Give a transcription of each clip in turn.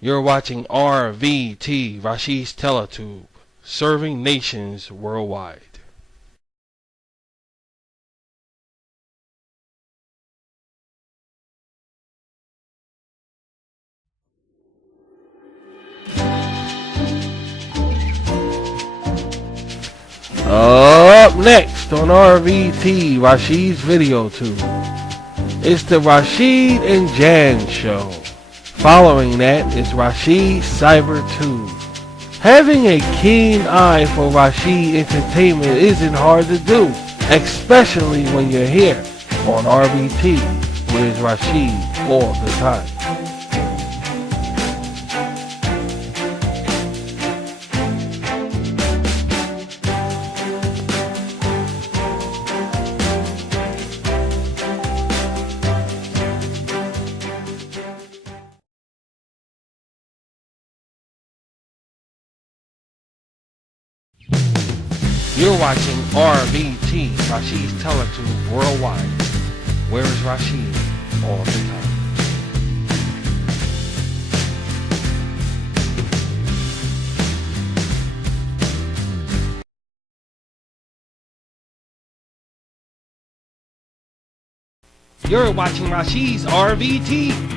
You're watching RVT, Rashid's Teletube, serving nations worldwide. Up next on RVT, Rashid's Video Tube, it's the Rashid and Jan Show. Following that is Rashid's Cyber Tube. Having a keen eye for Rashid entertainment isn't hard to do, especially when you're here on RVT, where it's Rashid all the time. You're watching RVT, Rashid's Teletube worldwide. Where is Rashid all the time? You're watching Rashid's RVT.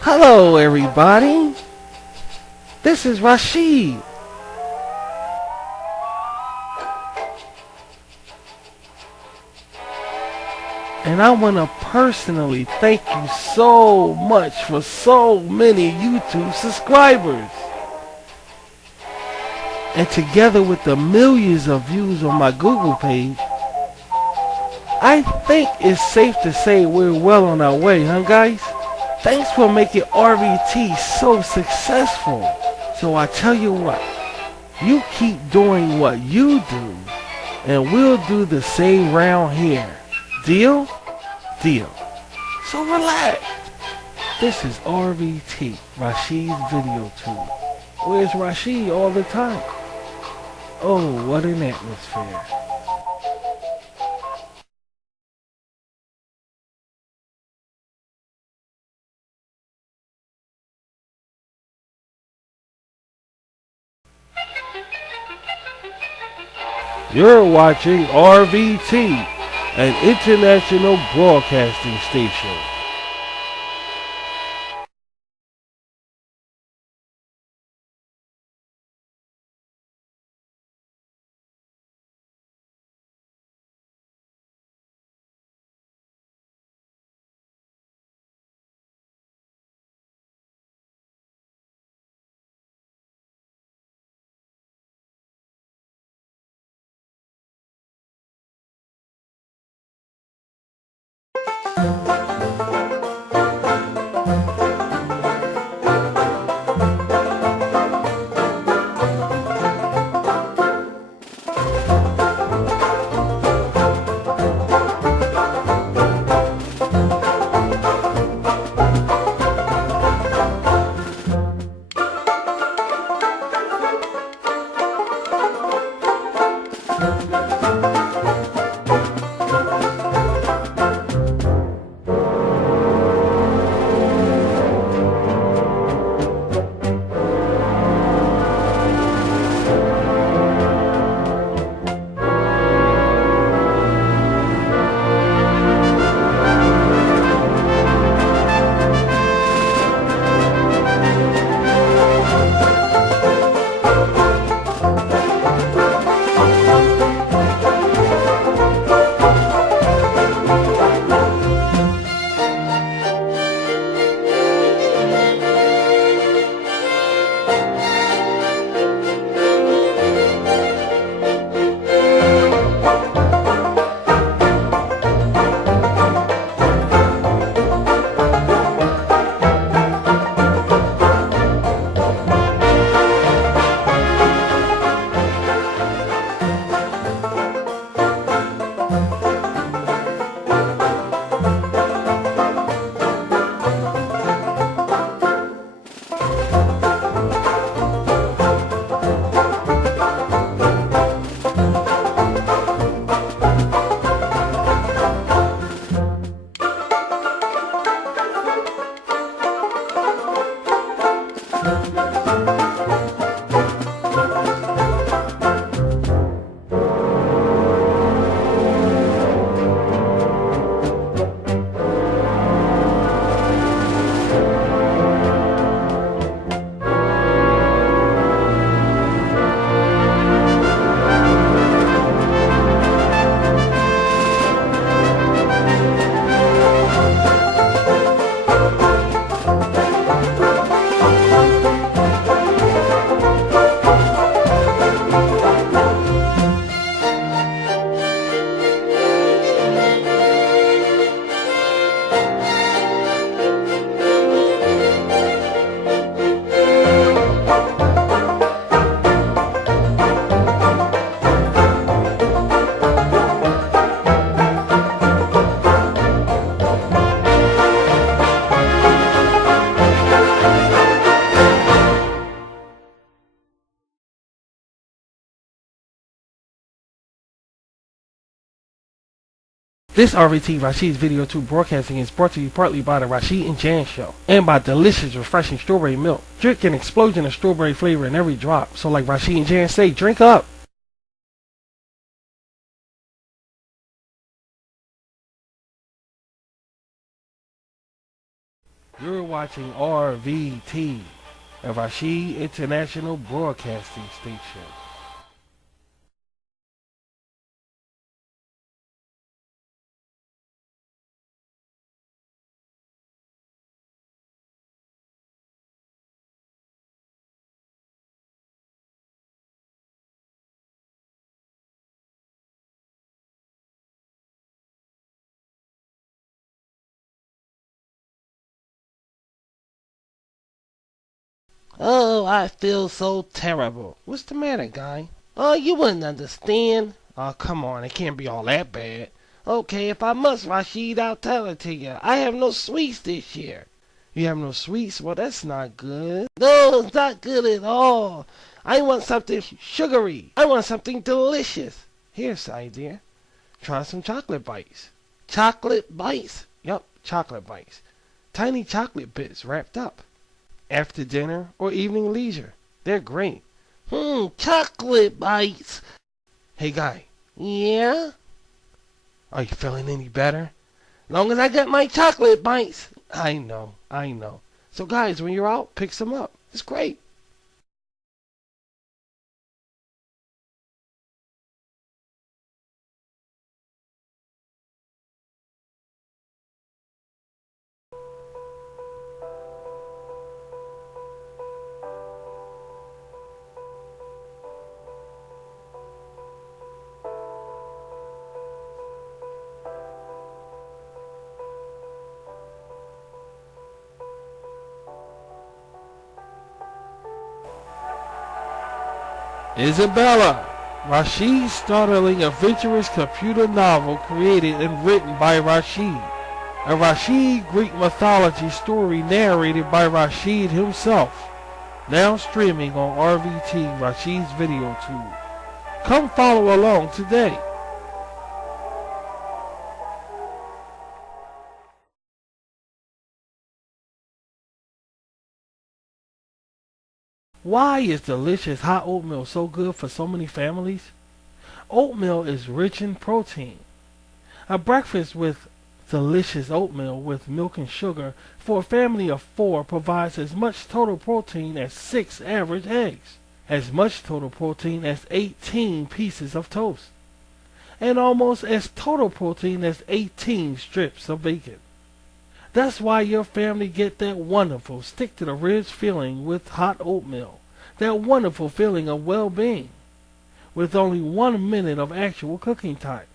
Hello everybody, this is Rashid. And I want to personally thank you so much for so many YouTube subscribers. And together with the millions of views on my Google page, I think it's safe to say we're well on our way, huh guys? Thanks for making RVT so successful. So I tell you what, you keep doing what you do, and we'll do the same round here. Deal? Deal. So relax. This is RVT, Rashid's Video Tube. Where's Rashid all the time? Oh, what an atmosphere. You're watching RVT, an international broadcasting station. This RVT Rashid's Video 2 broadcasting is brought to you partly by the Rashid and Jan Show and by delicious, refreshing strawberry milk. Drink an explosion of strawberry flavor in every drop. So like Rashid and Jan say, drink up. You're watching RVT, a Rashid International Broadcasting Station. Oh, I feel so terrible. What's the matter, guy? Oh, you wouldn't understand. Oh, come on, it can't be all that bad. Okay, if I must, Rashid, I'll tell it to you. I have no sweets this year. You have no sweets? Well, that's not good. No, it's not good at all. I want something sugary. I want something delicious. Here's an idea. Try some chocolate bites. Chocolate bites? Yup, chocolate bites. Tiny chocolate bits wrapped up. After dinner or evening leisure. They're great. Chocolate bites. Hey, guy. Yeah? Are you feeling any better? Long as I got my chocolate bites. I know. So, guys, when you're out, pick some up. It's great. Isabella, Rashid's startling, adventurous computer novel created and written by Rashid. A Rashid Greek mythology story narrated by Rashid himself. Now streaming on RVT, Rashid's Video Tube. Come follow along today. Why is delicious hot oatmeal so good for so many families? Oatmeal is rich in protein. A breakfast with delicious oatmeal with milk and sugar for a family of 4 provides as much total protein as 6 average eggs, as much total protein as 18 pieces of toast, and almost as total protein as 18 strips of bacon. That's why your family get that wonderful stick to the ribs feeling with hot oatmeal. That wonderful feeling of well-being with only 1 minute of actual cooking time.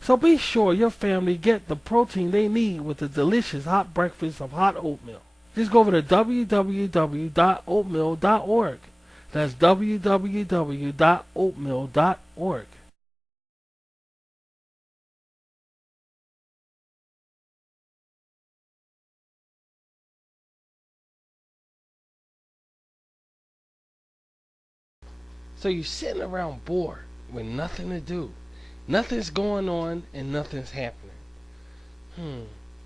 So be sure your family get the protein they need with the delicious hot breakfast of hot oatmeal. Just go over to www.oatmeal.org. That's www.oatmeal.org. So you're sitting around bored with nothing to do. Nothing's going on and nothing's happening.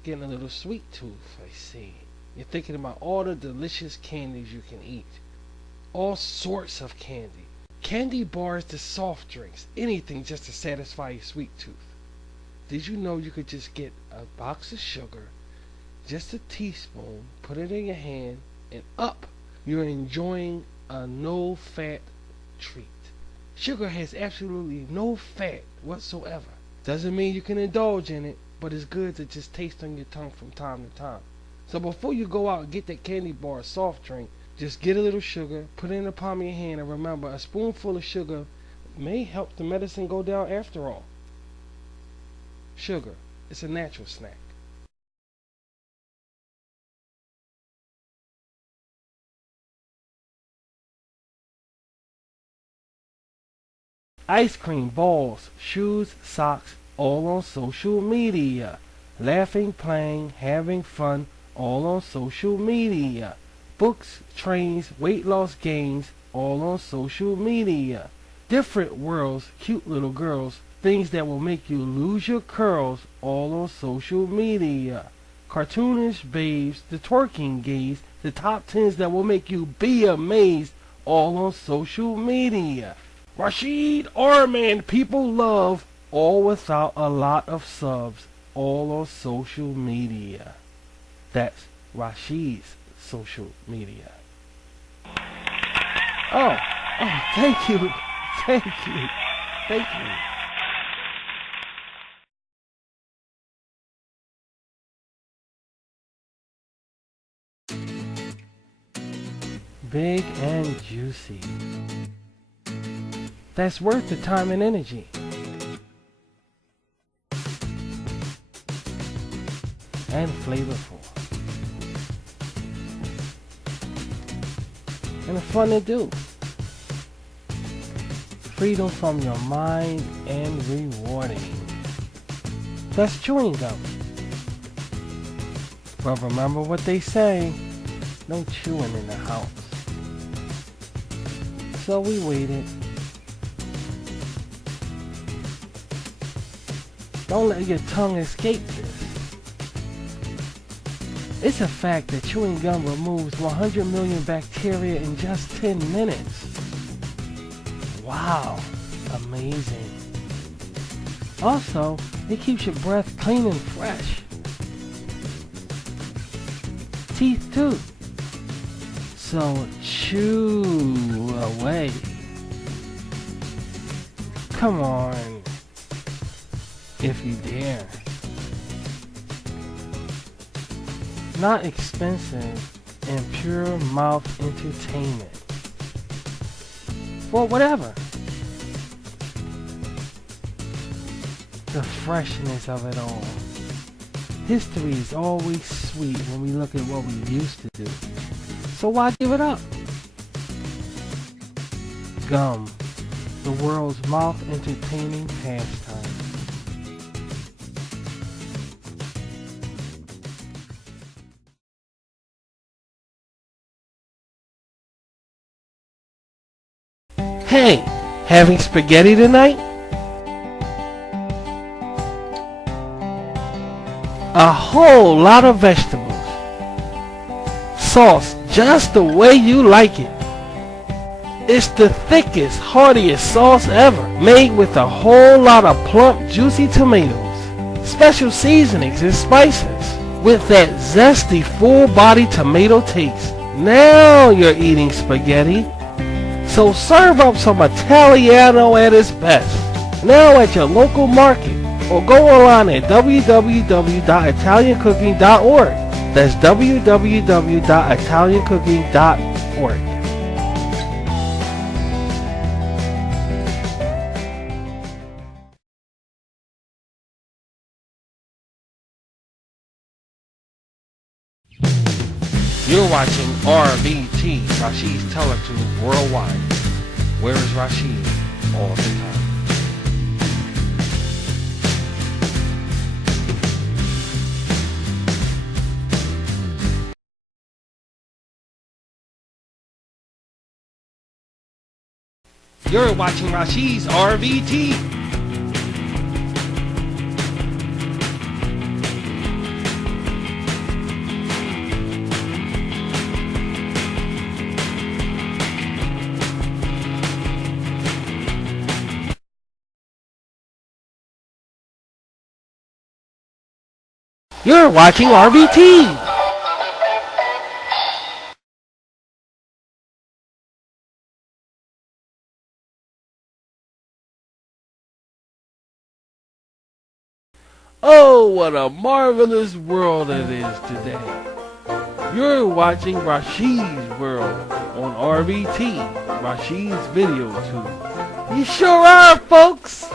Getting a little sweet tooth, I see. You're thinking about all the delicious candies you can eat. All sorts of candy. Candy bars to soft drinks. Anything just to satisfy your sweet tooth. Did you know you could just get a box of sugar, just a teaspoon, put it in your hand, and up, you're enjoying a no-fat treat. Sugar has absolutely no fat whatsoever. Doesn't mean you can indulge in it, but it's good to just taste on your tongue from time to time. So before you go out and get that candy bar or soft drink, just get a little sugar, put it in the palm of your hand, and remember, a spoonful of sugar may help the medicine go down after all. Sugar, it's a natural snack. Ice cream, balls, shoes, socks, all on social media. Laughing, playing, having fun, all on social media. Books, trains, weight loss gains, all on social media. different worlds, cute little girls, things that will make you lose your curls, all on social media. Cartoonish babes, the twerking gays, the top 10s that will make you be amazed, all on social media. Rashid Arman people love, all without a lot of subs, all on social media. That's Rashid's social media. Oh, thank you, thank you, thank you. Big and juicy. That's worth the time and energy. And flavorful. And fun to do. Freedom from your mind and rewarding. That's chewing gum. But remember what they say, no chewing in the house. So we waited. Don't let your tongue escape this. It's a fact that chewing gum removes 100 million bacteria in just 10 minutes. Wow, amazing. Also, it keeps your breath clean and fresh. Teeth too. So chew away. Come on, if you dare. Not expensive and pure mouth entertainment. For whatever. The freshness of it all. History is always sweet when we look at what we used to do. So why give it up? Gum, the world's mouth entertaining pastime. Hey, having spaghetti tonight? A whole lot of vegetables. Sauce just the way you like it. It's the thickest, heartiest sauce ever, made with a whole lot of plump, juicy tomatoes, special seasonings and spices, with that zesty, full-bodied tomato taste. Now you're eating spaghetti. So serve up some Italiano at its best, now at your local market, or go online at www.italiancooking.org. That's www.italiancooking.org. You're watching RBT, Rashid's Teletube Worldwide. Where is Rashid all the time? You're watching Rashid's RBT. You're watching RBT. Oh, what a marvelous world it is today. You're watching Rashid's World on RBT, Rashid's Video Tube. You sure are, folks!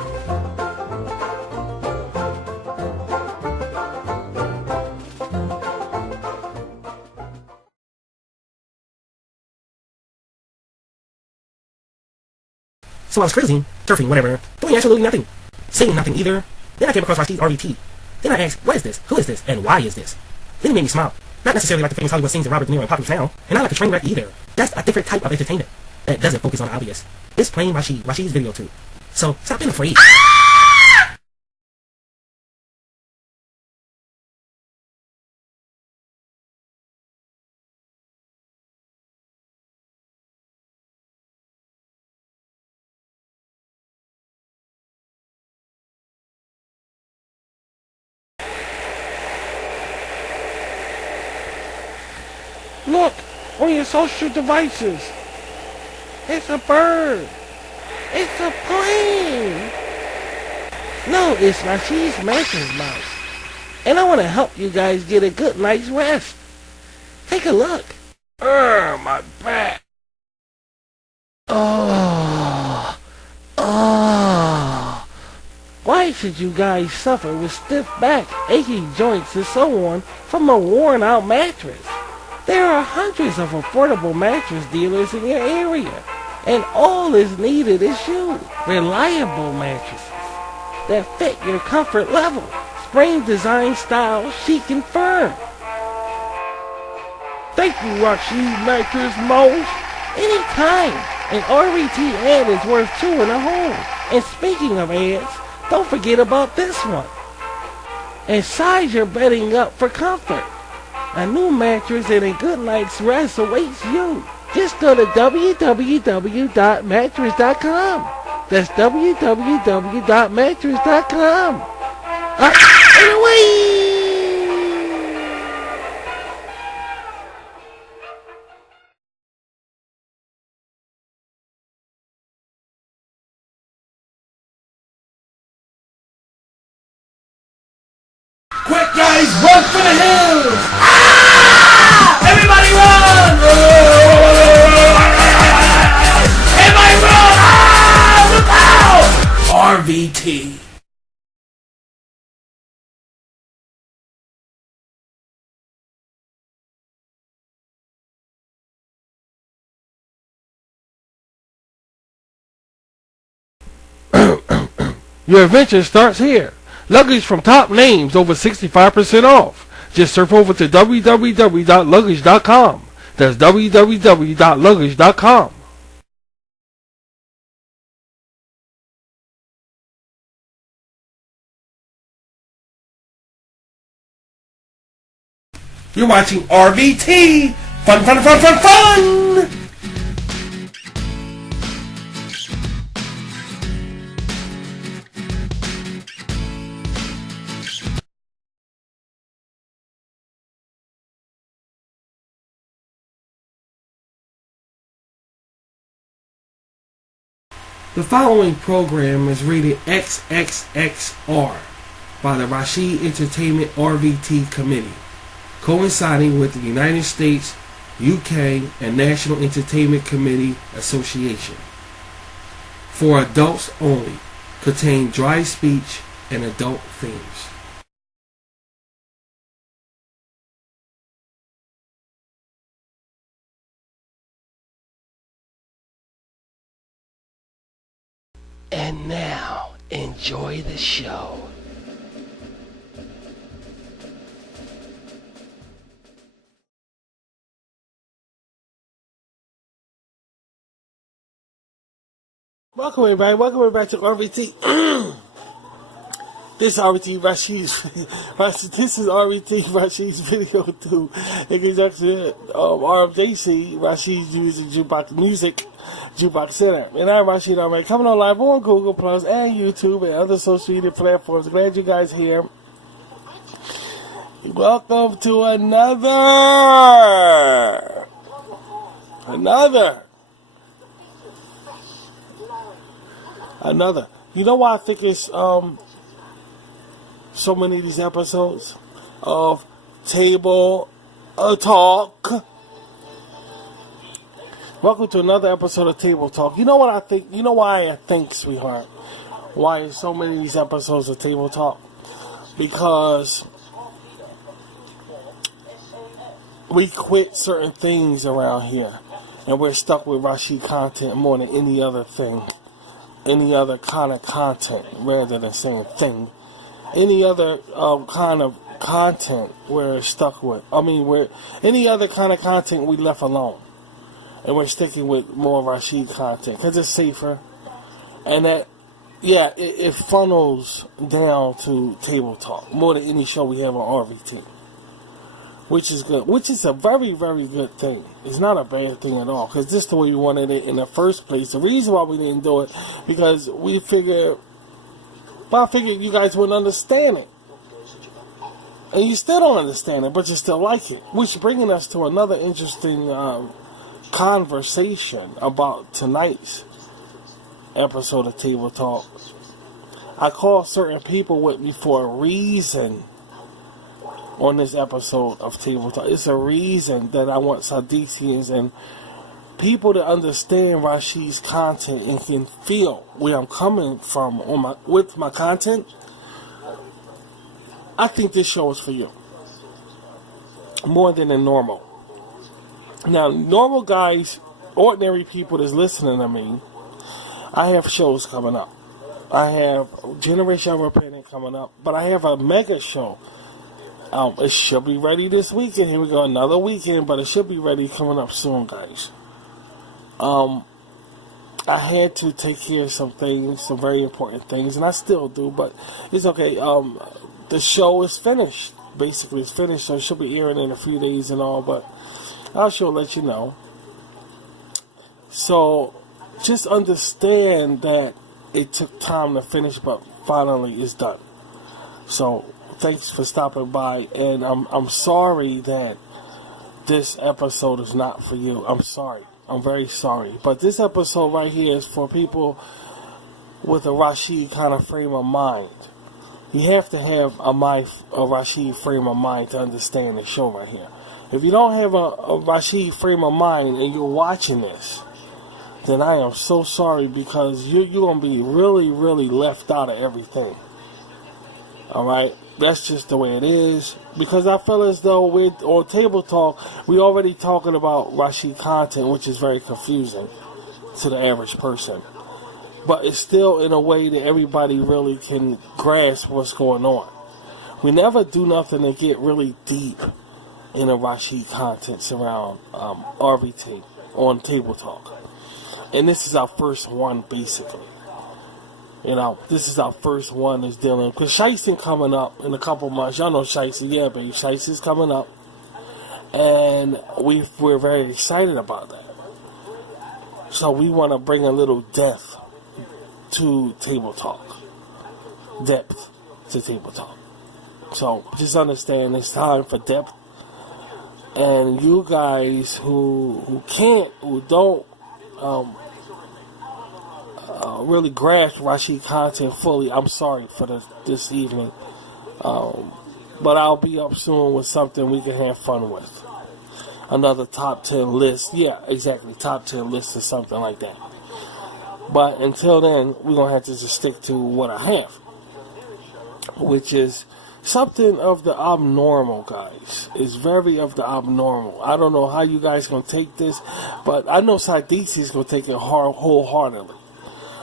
So I was cruising, surfing, whatever, doing absolutely nothing. Saying nothing either. Then I came across Rashid's RVT. Then I asked, what is this? Who is this? And why is this? Then it made me smile. Not necessarily like the famous Hollywood scenes of Robert De Niro and Poppy now, and not like a train wreck either. That's a different type of entertainment. that doesn't focus on the obvious. It's plain Rashid's video too. So stop being afraid. Look, on your social devices. It's a bird. It's a plane. No, it's Rashid's mattress mouse. And I want to help you guys get a good night's rest. Take a look. My back. Oh. Why should you guys suffer with stiff back, aching joints, and so on from a worn out mattress? There are hundreds of affordable mattress dealers in your area, and all is needed is you. Reliable mattresses that fit your comfort level. Spring design style, chic and firm. Thank you, Rashid Mattress Mouse. Anytime. An RVT ad is worth two in a home. And speaking of ads, don't forget about this one. And size your bedding up for comfort. A new mattress and a good night's rest awaits you. Just go to www.mattress.com. That's www.mattress.com. And away! Quick, guys, run for the hills! Ah! Everybody run! Everybody run! Ah! Look out! RVT. Your adventure starts here. Luggage from top names over 65% off. Just surf over to www.luggage.com. That's www.luggage.com. You're watching RVT. Fun, fun, fun, fun, fun! The following program is rated XXXR by the Rashid Entertainment RVT Committee, coinciding with the United States, UK, and National Entertainment Committee Association. For adults only, contain dry speech and adult themes. And now, enjoy the show. Welcome everybody to RVT. This is RVT Rashid's this is RVT Rashid's video too. In conjunction with RFJC, Rashid's Music Jukebox Center. And I'm Rashid Ahmed, coming on live on Google Plus and YouTube and other social media platforms. Glad you guys are here. Welcome to another. You know why I think it's so many of these episodes of Table Talk. Welcome to another episode of Table Talk. You know what I think? You know why I think, sweetheart? Why so many of these episodes of Table Talk? Because we quit certain things around here, and we're stuck with Rashid content more than any other thing. Any other kind of content, rather than saying thing. Any other kind of content we're stuck with. I mean, any other kind of content we left alone. and we're sticking with more Rashid content because it's safer, and that, yeah, it funnels down to table talk more than any show we have on RVT, which is good, which is a very, very good thing. It's not a bad thing at all, because this is the way we wanted it in the first place. The reason why we didn't do it, because we figured, well, I figured you guys wouldn't understand it. And you still don't understand it, but you still like it. Which bringing us to another interesting conversation about tonight's episode of Table Talk. I called certain people with me for a reason on this episode of Table Talk. It's a reason that I want Sadicians and people to understand Rashid's content and can feel where I'm coming from with my content. I think this show is for you more than a normal. Now, normal guys, ordinary people that's listening to me, I have shows coming up. I have Generation of Repentant coming up, but I have a mega show. It should be ready this weekend. Here we go, another weekend, but it should be ready coming up soon, guys. I had to take care of some things, some very important things, and I still do, but it's okay. The show is finished. Basically, it's finished, so it should be airing in a few days and all, but I shall let you know. So, just understand that it took time to finish, but finally it's done. So, thanks for stopping by, and I'm sorry that this episode is not for you. I'm sorry. I'm very sorry. But this episode right here is for people with a Rashid kind of frame of mind. You have to have a Rashid frame of mind to understand the show right here. If you don't have a Rashid frame of mind and you're watching this, then I am so sorry, because you're going to be really, really left out of everything. Alright? That's just the way it is. Because I feel as though we're on Table Talk, we're already talking about Rashid content, which is very confusing to the average person. But it's still in a way that everybody really can grasp what's going on. We never do nothing to get really deep in the Rashid contents around RVT on Table Talk. And this is our first one, basically. You know, this is our first one that's dealing, because Shiesty coming up in a couple months. Y'all know Shiesty, yeah, baby. Shiesty's coming up. And we're very excited about that. So we want to bring a little depth to Table Talk. Depth to Table Talk. So just understand it's time for depth. And you guys who don't really grasp Rashid content fully, I'm sorry for this evening. But I'll be up soon with something we can have fun with. Another top 10 list. Yeah, exactly. Top 10 list or something like that. But until then, we're going to have to just stick to what I have. Which is something of the abnormal, guys. It's very of the abnormal. I don't know how you guys going to take this, but I know Sadisi is going to take it wholeheartedly.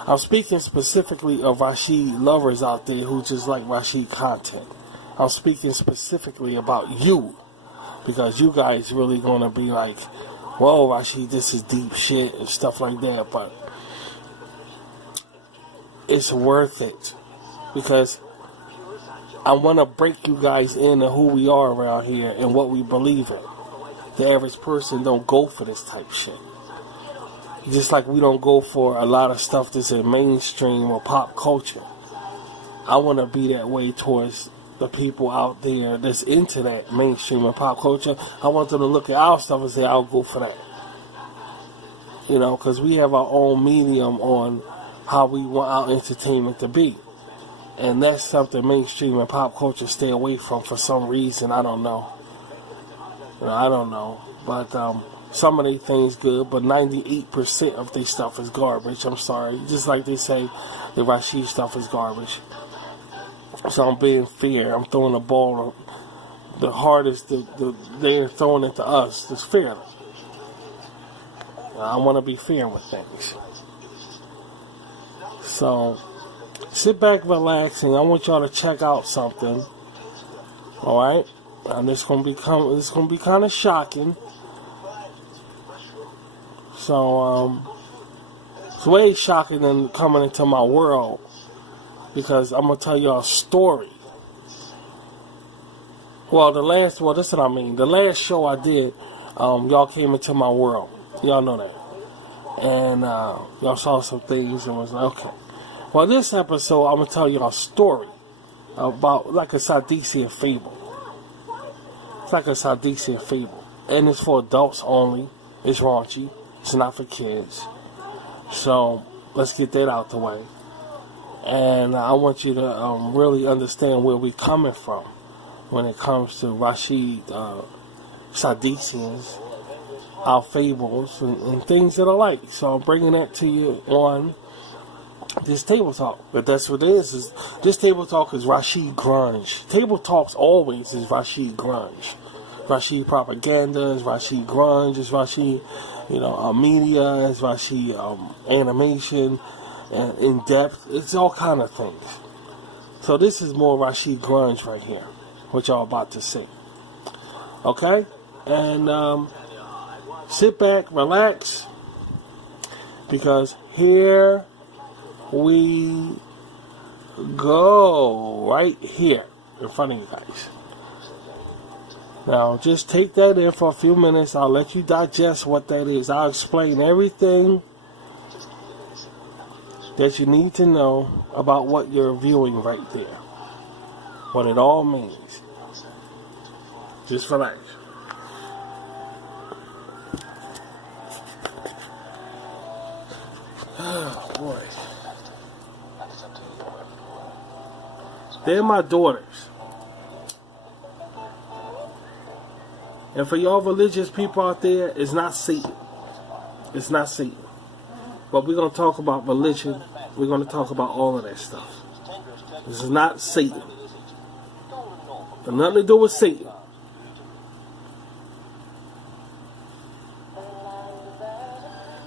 I'm speaking specifically of Rashid lovers out there who just like Rashid content. I'm speaking specifically about you, because you guys really going to be like, whoa, Rashid, this is deep shit and stuff like that, but it's worth it, because I want to break you guys into who we are around here and what we believe in. The average person don't go for this type of shit. Just like we don't go for a lot of stuff that's in mainstream or pop culture. I want to be that way towards the people out there that's into that mainstream and pop culture. I want them to look at our stuff and say, I'll go for that. You know, because we have our own medium on how we want our entertainment to be. And that's something mainstream and pop culture stay away from for some reason. I don't know. You know, I don't know. But some of their things good, but 98% of their stuff is garbage. I'm sorry. Just like they say, the Rashid stuff is garbage. So I'm being fair. I'm throwing the ball the hardest they're throwing it to us. It's fair. I want to be fair with things. So sit back, relax, and I want y'all to check out something. Alright? And it's gonna be kind of shocking. So, it's way shocking than coming into my world because I'm going to tell y'all a story. Well, this is what I mean. The last show I did, y'all came into my world. Y'all know that. And y'all saw some things and was like, okay. Well, this episode, I'm going to tell y'all a story about like a Sadician fable. It's like a Sadician fable. And it's for adults only. It's raunchy. It's not for kids. So, let's get that out the way. And I want you to really understand where we're coming from when it comes to Rashid Sadicians, our fables, and things that are like. So I'm bringing that to you on this Table Talk. But that's what it is this Table Talk is Rashid Grunge. Table Talks always is Rashid Grunge. Rashid Propaganda is Rashid Grunge, is Rashid, media, is Rashid animation, and in-depth. It's all kind of things. So this is more Rashid Grunge right here, what y'all about to see. Okay? And sit back, relax, because here we go, right here in front of you guys. Now, just take that in for a few minutes. I'll let you digest what that is. I'll explain everything that you need to know about what you're viewing right there. What it all means. Just relax. Oh, boy. They're my daughters. And for y'all religious people out there, it's not Satan. It's not Satan. But we're going to talk about religion. We're going to talk about all of that stuff. This is not Satan. It has nothing to do with Satan.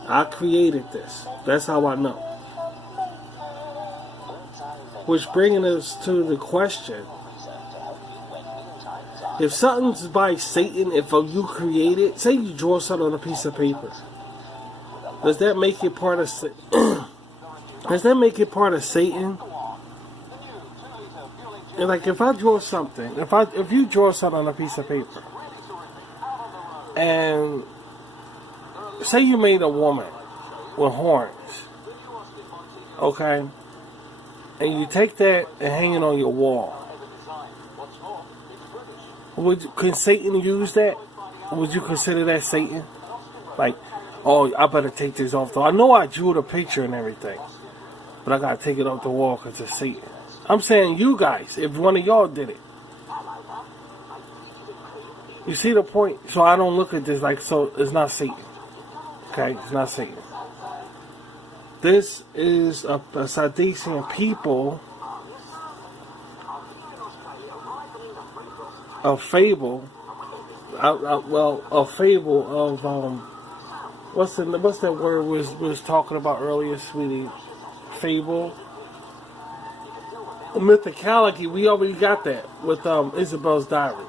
I created this. That's how I know. Which bringing us to the question. If something's by Satan, if you create it, say you draw something on a piece of paper, does that make it part of does that make it part of Satan? And like if I draw something, if you draw something on a piece of paper, and say you made a woman with horns, okay, and you take that and hang it on your wall. Can Satan use that? Would you consider that Satan? Like, oh, I better take this off. I know I drew the picture and everything, but I gotta take it off the wall because it's Satan. I'm saying you guys, if one of y'all did it. You see the point? So I don't look at this like, so it's not Satan. Okay? It's not Satan. This is a Sadician people, a fable, a fable of, what's that word we was talking about earlier, sweetie? Fable? Mythicality, we already got that with Isabel's Diary.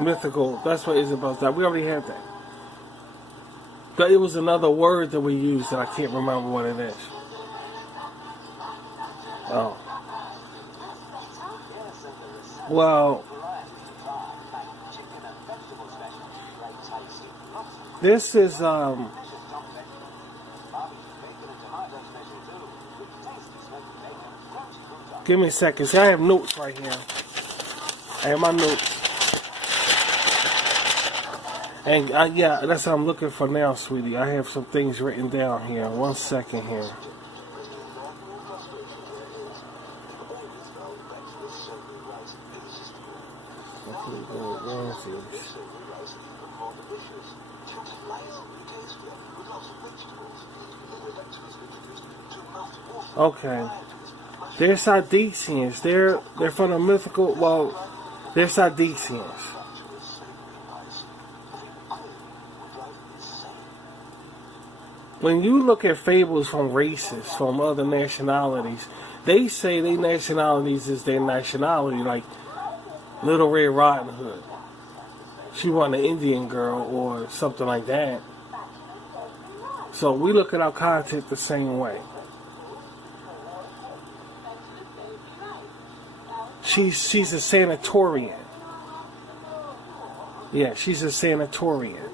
Mythical, that's what Isabel's Diary, we already had that. But it was another word that we used that I can't remember what it is. Oh. Well, this is, give me a second. See, I have notes right here. I have my notes. And yeah, that's what I'm looking for now, sweetie. I have some things written down here. 1 second here. Okay. They're Sadicians. They're from the mythical, well, they're Sadicians. When you look at fables from races, from other nationalities, they say their nationalities is their nationality, like Little Red Riding Hood. she want an Indian girl or something like that. So we look at our content the same way. She's a Sanatorian. Yeah, she's a Sanatorian.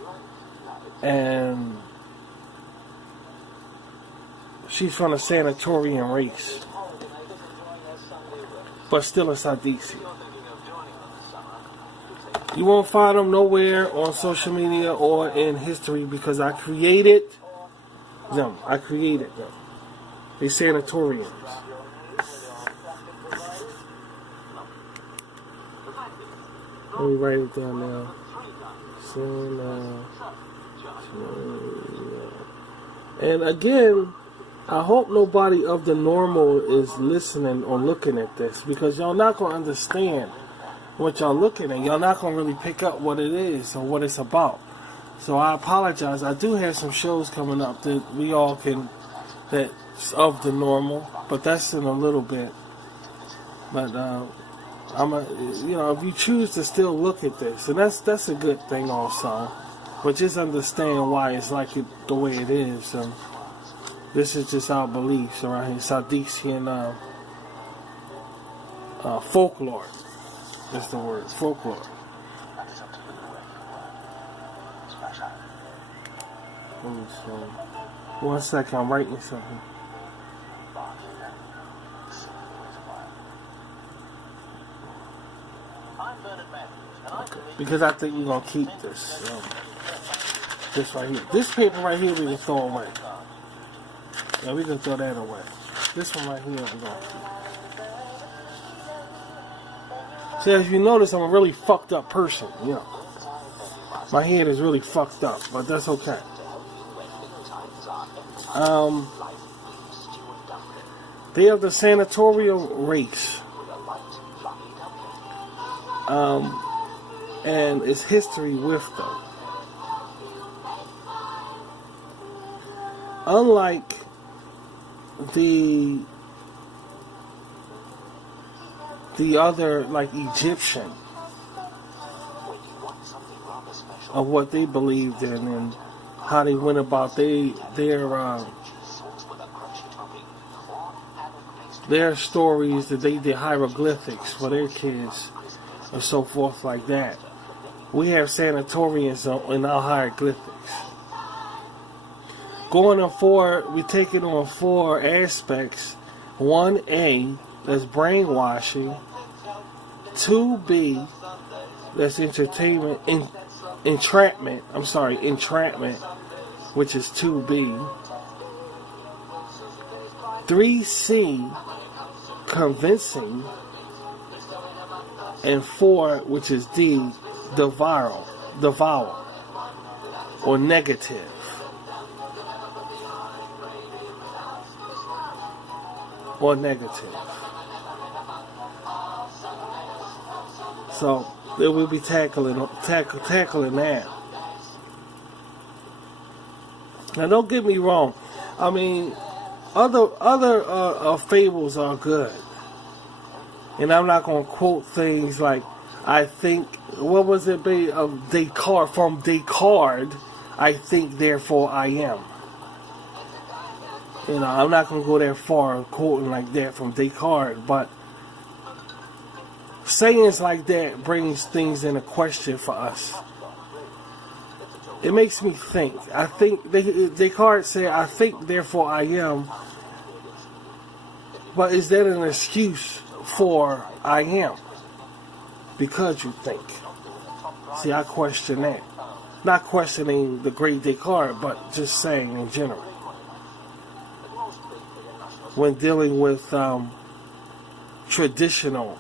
And she's from a Sanatorian race. But still a Sadisi. You won't find them nowhere on social media or in history because I created them. I created them. They Sanatorians. Let me write it down now. And again, I hope nobody of the normal is listening or looking at this because y'all not going to understand what y'all looking at. Y'all not going to really pick up what it is or what it's about. So I apologize. I do have some shows coming up that we all can, that's of the normal, but that's in a little bit. But if you choose to still look at this, and that's a good thing also. But just understand why it's like it the way it is. And this is just our beliefs around here. Sadician folklore is the word. Folklore. Let me see. 1 second, I'm writing something. Okay. Because I think we're going to keep this. This right here. This paper right here we can throw away. Yeah, we can throw that away. This one right here we're going to keep. See, as you notice, I'm a really fucked up person, you know. My head is really fucked up, but that's okay. They have the Sanatorian race. And its history with them. Unlike the other, like Egyptian, of what they believed in and how they went about their stories, that they did hieroglyphics for their kids and so forth like that. We have Sanatorians in our hieroglyphics. Going on forward, we take it on 4 aspects. 1A, that's brainwashing. 2B, that's entertainment, entrapment, which is 2B. 3C, convincing. And 4, which is D, devour, or negative. Or negative. So they will be tackling that. Now, don't get me wrong. I mean, other fables are good, and I'm not going to quote things like, I think, what was it? Descartes, from Descartes, I think, therefore I am. You know, I'm not going to go that far quoting like that from Descartes, but sayings like that brings things into question for us. It makes me think. I think Descartes said, I think, therefore I am. But is that an excuse for I am? Because you think. See, I question that. Not questioning the great Descartes, but just saying in general. When dealing with traditional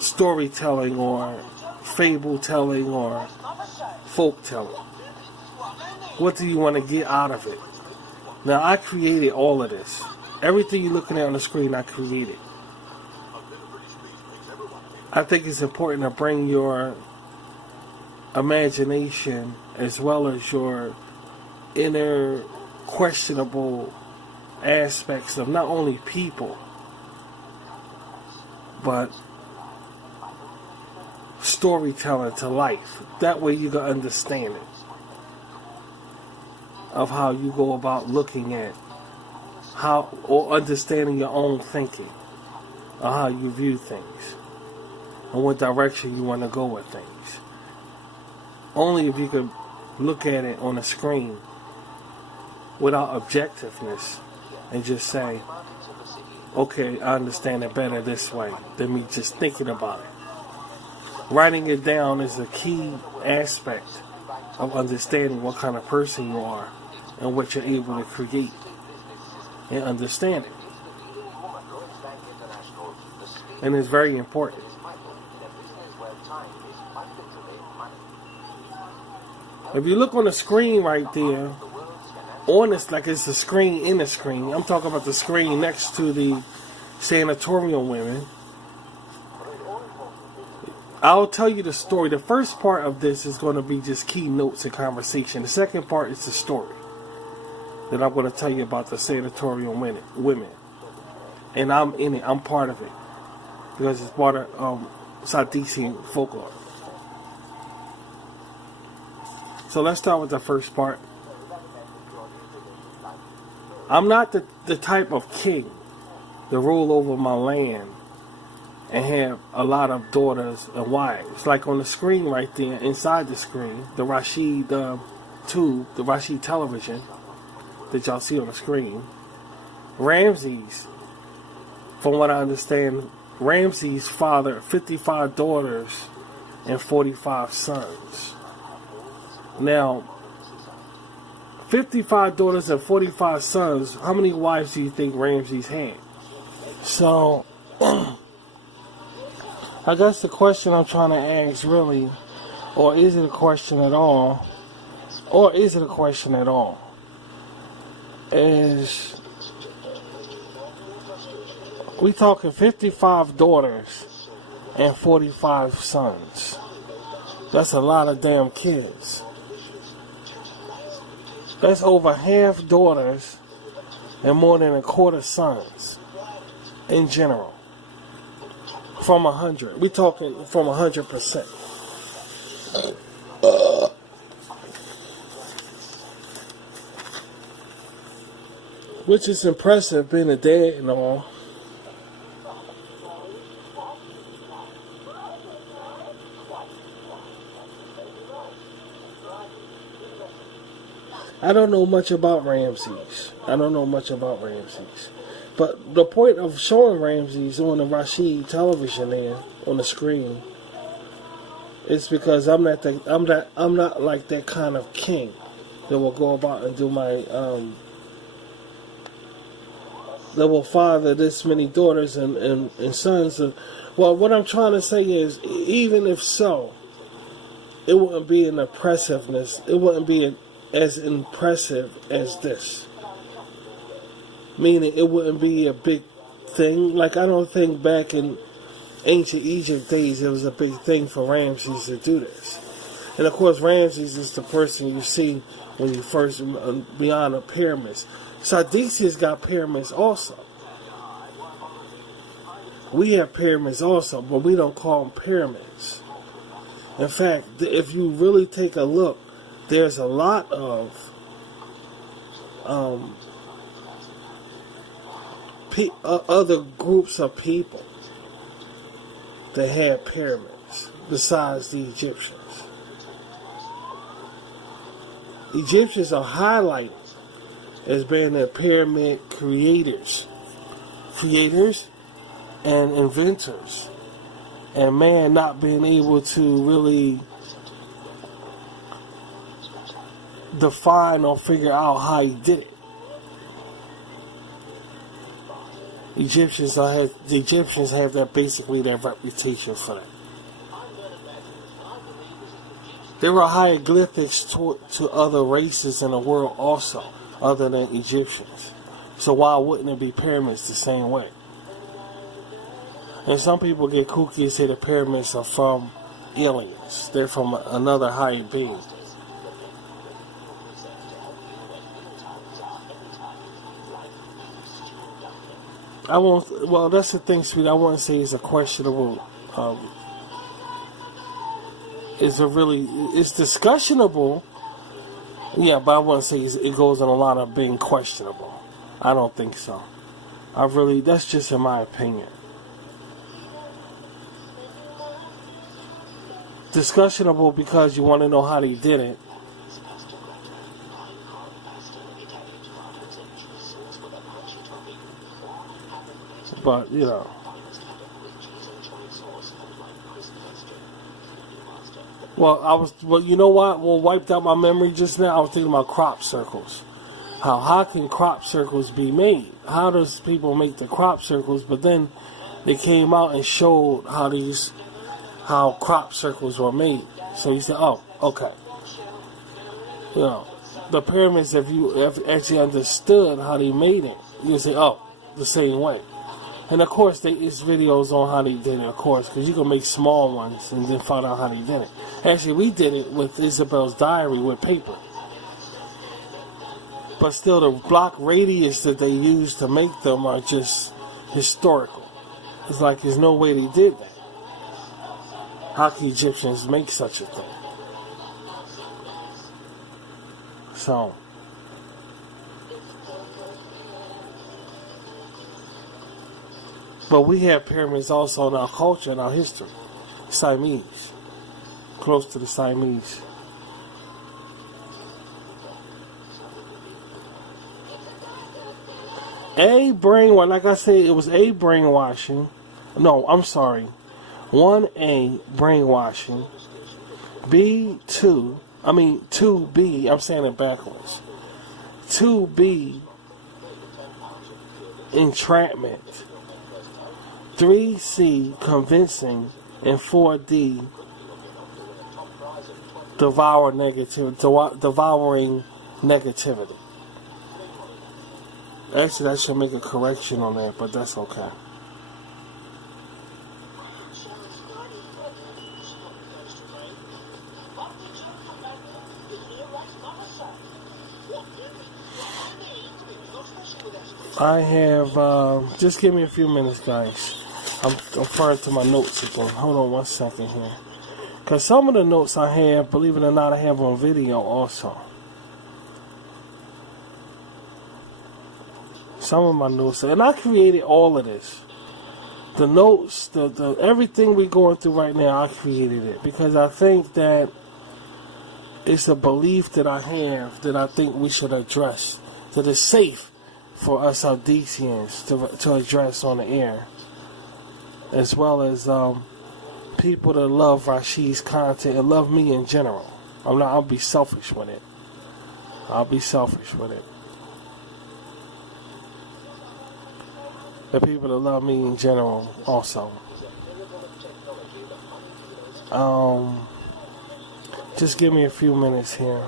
storytelling or fable telling or folk telling. What do you want to get out of it? Now, I created all of this. Everything you're looking at on the screen, I created. I think it's important to bring your imagination as well as your inner questionable aspects of not only people, but storytelling to life. That way you can understand it. Of how you go about looking at how, or understanding your own thinking, or how you view things, and what direction you want to go with things. Only if you could look at it on a screen without objectiveness and just say, okay, I understand it better this way than me just thinking about it. Writing it down is a key aspect of understanding what kind of person you are and what you're able to create and understand it. And it's very important. If you look on the screen right there, on this, like it's a screen in the screen, I'm talking about the screen next to the Sanatorian women. I'll tell you the story. The first part of this is going to be just keynotes and conversation. The second part is the story that I'm going to tell you about the Sanatorian women. And I'm in it. I'm part of it. Because it's part of Sardisian folklore. So let's start with the first part. I'm not the type of king to rule over my land and have a lot of daughters and wives. Like on the screen right there, inside the screen, the Rashid tube, the Rashid television that y'all see on the screen. Ramses, from what I understand, Ramses fathered 55 daughters and 45 sons. Now, 55 daughters and 45 sons, how many wives do you think Ramses had? So, I guess the question I'm trying to ask really, or is it a question at all, is we talking 55 daughters and 45 sons. That's a lot of damn kids. That's over half daughters and more than a quarter sons in general. From 100. We talking from 100%. Which is impressive, being a dad and all. I don't know much about Ramses. But the point of showing Ramses on the Rashid television there on the screen is because I'm not like that kind of king that will go about and do my that will father this many daughters and sons. Well, what I'm trying to say is, even if so, it wouldn't be an oppressiveness. It wouldn't be as impressive as this. Meaning it wouldn't be a big thing. Like, I don't think back in ancient Egypt days it was a big thing for Ramses to do this. And of course Ramses is the person you see when you first beyond the pyramids. Sardisia's got pyramids also. We have pyramids also, but we don't call them pyramids. In fact, if you really take a look, there's a lot of other groups of people that had pyramids besides the Egyptians. Egyptians are highlighted as being the pyramid creators and inventors, and man not being able to really define or figure out how he did it. The Egyptians have that, basically their reputation for that. There were hieroglyphics to other races in the world also, other than Egyptians. So why wouldn't it be pyramids the same way? And some people get kooky and say the pyramids are from aliens. They're from another higher being. Well, that's the thing, sweet. I wouldn't say it's a questionable it's discussionable. Yeah, but I wouldn't say it goes on a lot of being questionable. I don't think so. That's just in my opinion. Discussionable because you want to know how they did it. But, you know. Well, you know what? What wiped out my memory just now? I was thinking about crop circles. How can crop circles be made? How does people make the crop circles? But then they came out and showed how crop circles were made. So you say, oh, okay. You know, the pyramids, if you actually understood how they made it, you say, oh, the same way. And of course, it's videos on how they did it, of course, because you can make small ones and then find out how they did it. Actually, we did it with Isabel's diary with paper. But still, the block radius that they used to make them are just historical. It's like there's no way they did that. How can Egyptians make such a thing? So, but we have pyramids also in our culture and our history. Siamese. Close to the Siamese. Like I said, it was A, brainwashing. No, I'm sorry. 1A, brainwashing. 2B, I'm saying it backwards. 2B, entrapment. 3C, convincing. And 4D, devouring negativity. Actually, I should make a correction on that, but that's okay. I have, just give me a few minutes, guys. I'm referring to my notes again. Hold on 1 second here. Because some of the notes I have, believe it or not, I have on video also. Some of my notes, and I created all of this. The notes, the everything we're going through right now, I created it. Because I think that it's a belief that I have that I think we should address. That it's safe for us Aldesians to address on the air. As well as people that love Rashid's content and love me in general. I'll be selfish with it. The people that love me in general also. Just give me a few minutes here.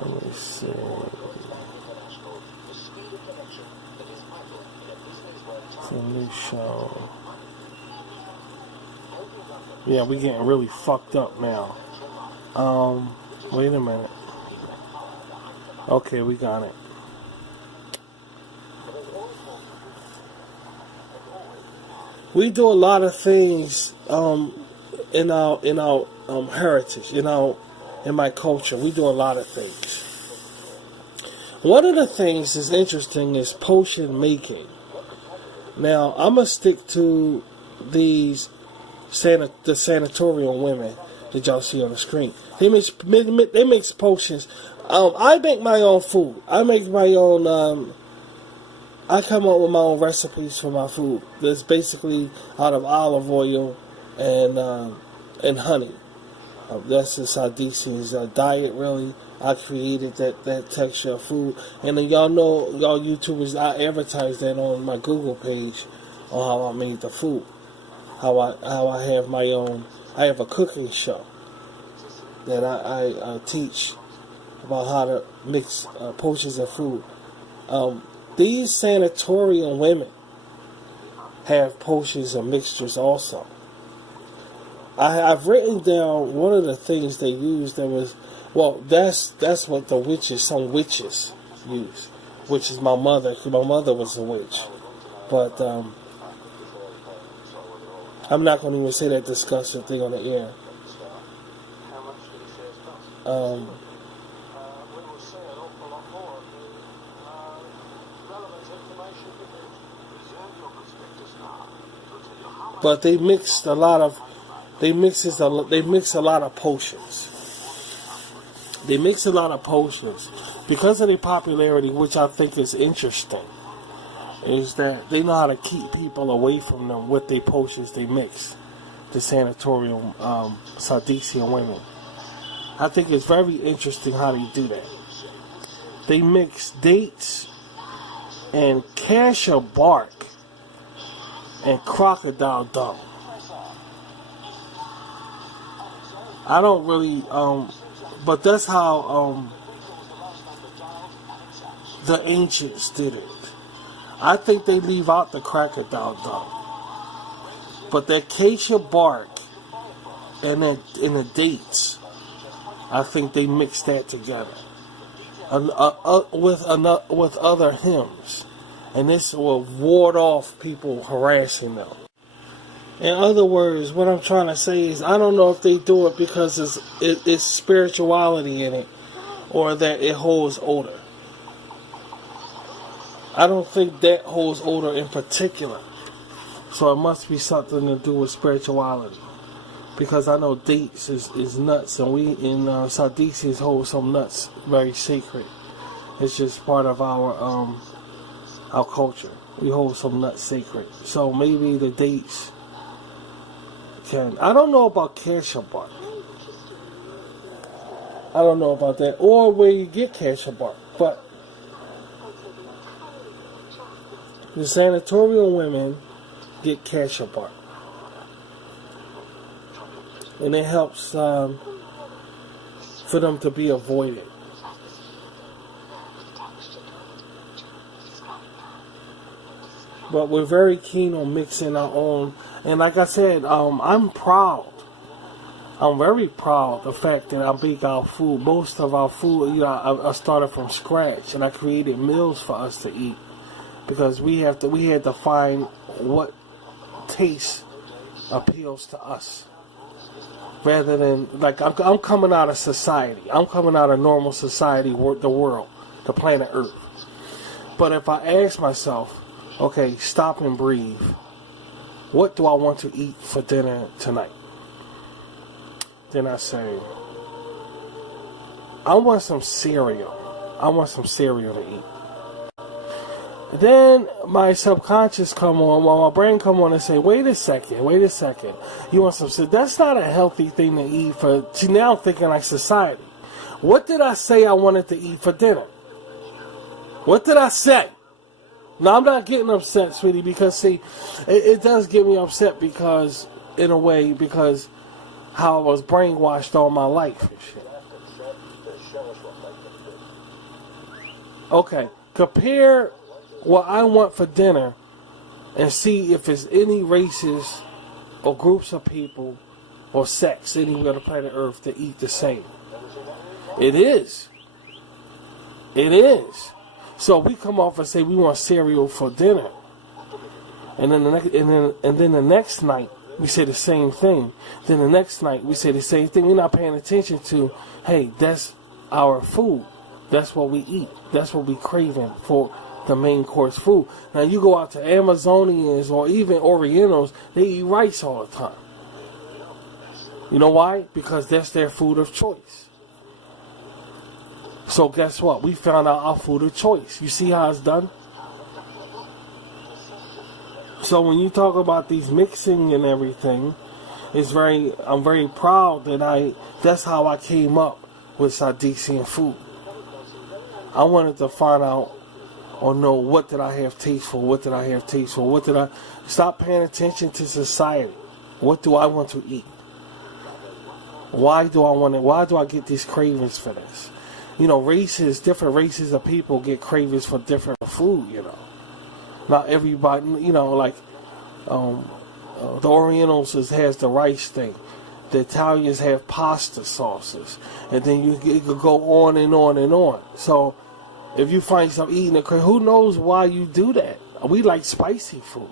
Let me see. It's a new show. Yeah, we getting really fucked up now. Wait a minute. Okay, we got it. We do a lot of things in our heritage, in my culture. We do a lot of things. One of the things that's interesting is potion making. Now, I'm gonna stick to the Sanatorian women that y'all see on the screen. They make potions. I make my own food. I make my own. I come up with my own recipes for my food. That's basically out of olive oil and honey. That's the Sadician's diet, really. I created that texture of food. And then y'all know, y'all YouTubers, I advertise that on my Google page on how I made the food. How I have my own. I have a cooking show that I teach about how to mix potions of food. These Sanatorian women have potions and mixtures also. I've written down one of the things they used. That's what some witches use, which is my mother. My mother was a witch, But I'm not going to even say that disgusting thing on the air. But they mix a lot of potions. They mix a lot of potions because of their popularity, which I think is interesting. Is that they know how to keep people away from them with their potions they mix. The Sanatorian Sadician women. I think it's very interesting how they do that. They mix dates and cassia bark and crocodile dung. I don't really, but that's how the ancients did it. I think they leave out the crocodile dung, but that acacia bark and the dates, I think they mix that together with other hymns. And this will ward off people harassing them. In other words, what I'm trying to say is, I don't know if they do it because it's spirituality in it, or that it holds odor. I don't think that holds odor in particular. So it must be something to do with spirituality. Because I know dates is nuts, and we in Sadicians hold some nuts very sacred. It's just part of our culture. We hold some nuts sacred. So maybe the dates can... I don't know about cassia bark. I don't know about that. Or where you get cassia bark. But the Sanatorian women get cassia bark. And it helps for them to be avoided. But we're very keen on mixing our own. And like I said, I'm proud. I'm very proud of the fact that I make our food. Most of our food, I started from scratch, and I created meals for us to eat because we had to find what taste appeals to us, rather than like I'm coming out of society. I'm coming out of normal society, the world, the planet Earth. But if I ask myself, okay, stop and breathe. What do I want to eat for dinner tonight? Then I say, I want some cereal. I want some cereal to eat. Then my subconscious come on, while my brain come on and say, wait a second. You want some cereal? That's not a healthy thing to eat for... See, now I'm thinking like society. What did I say I wanted to eat for dinner? What did I say? Now, I'm not getting upset, sweetie, because, see, it does get me upset because, in a way, because how I was brainwashed all my life and shit. Okay, compare what I want for dinner and see if there's any races or groups of people or sects anywhere on the planet Earth that eat the same. It is. It is. So we come off and say we want cereal for dinner, and then the next night we say the same thing. Then the next night we say the same thing. We're not paying attention to, hey, that's our food. That's what we eat. That's what we craving for the main course food. Now you go out to Amazonians or even Orientals, they eat rice all the time. You know why? Because that's their food of choice. So guess what? We found out our food of choice. You see how it's done? So when you talk about these mixing and everything, I'm very proud that that's how I came up with Sadician food. I wanted to find out or know what did I have taste for, what did I stop paying attention to society. What do I want to eat? Why do I want it? Why do I get these cravings for this? Different races of people get cravings for different food, Not everybody, like the Orientals has the rice thing. The Italians have pasta sauces. And then you could go on and on and on. So if you find some eating, who knows why you do that? we like spicy food.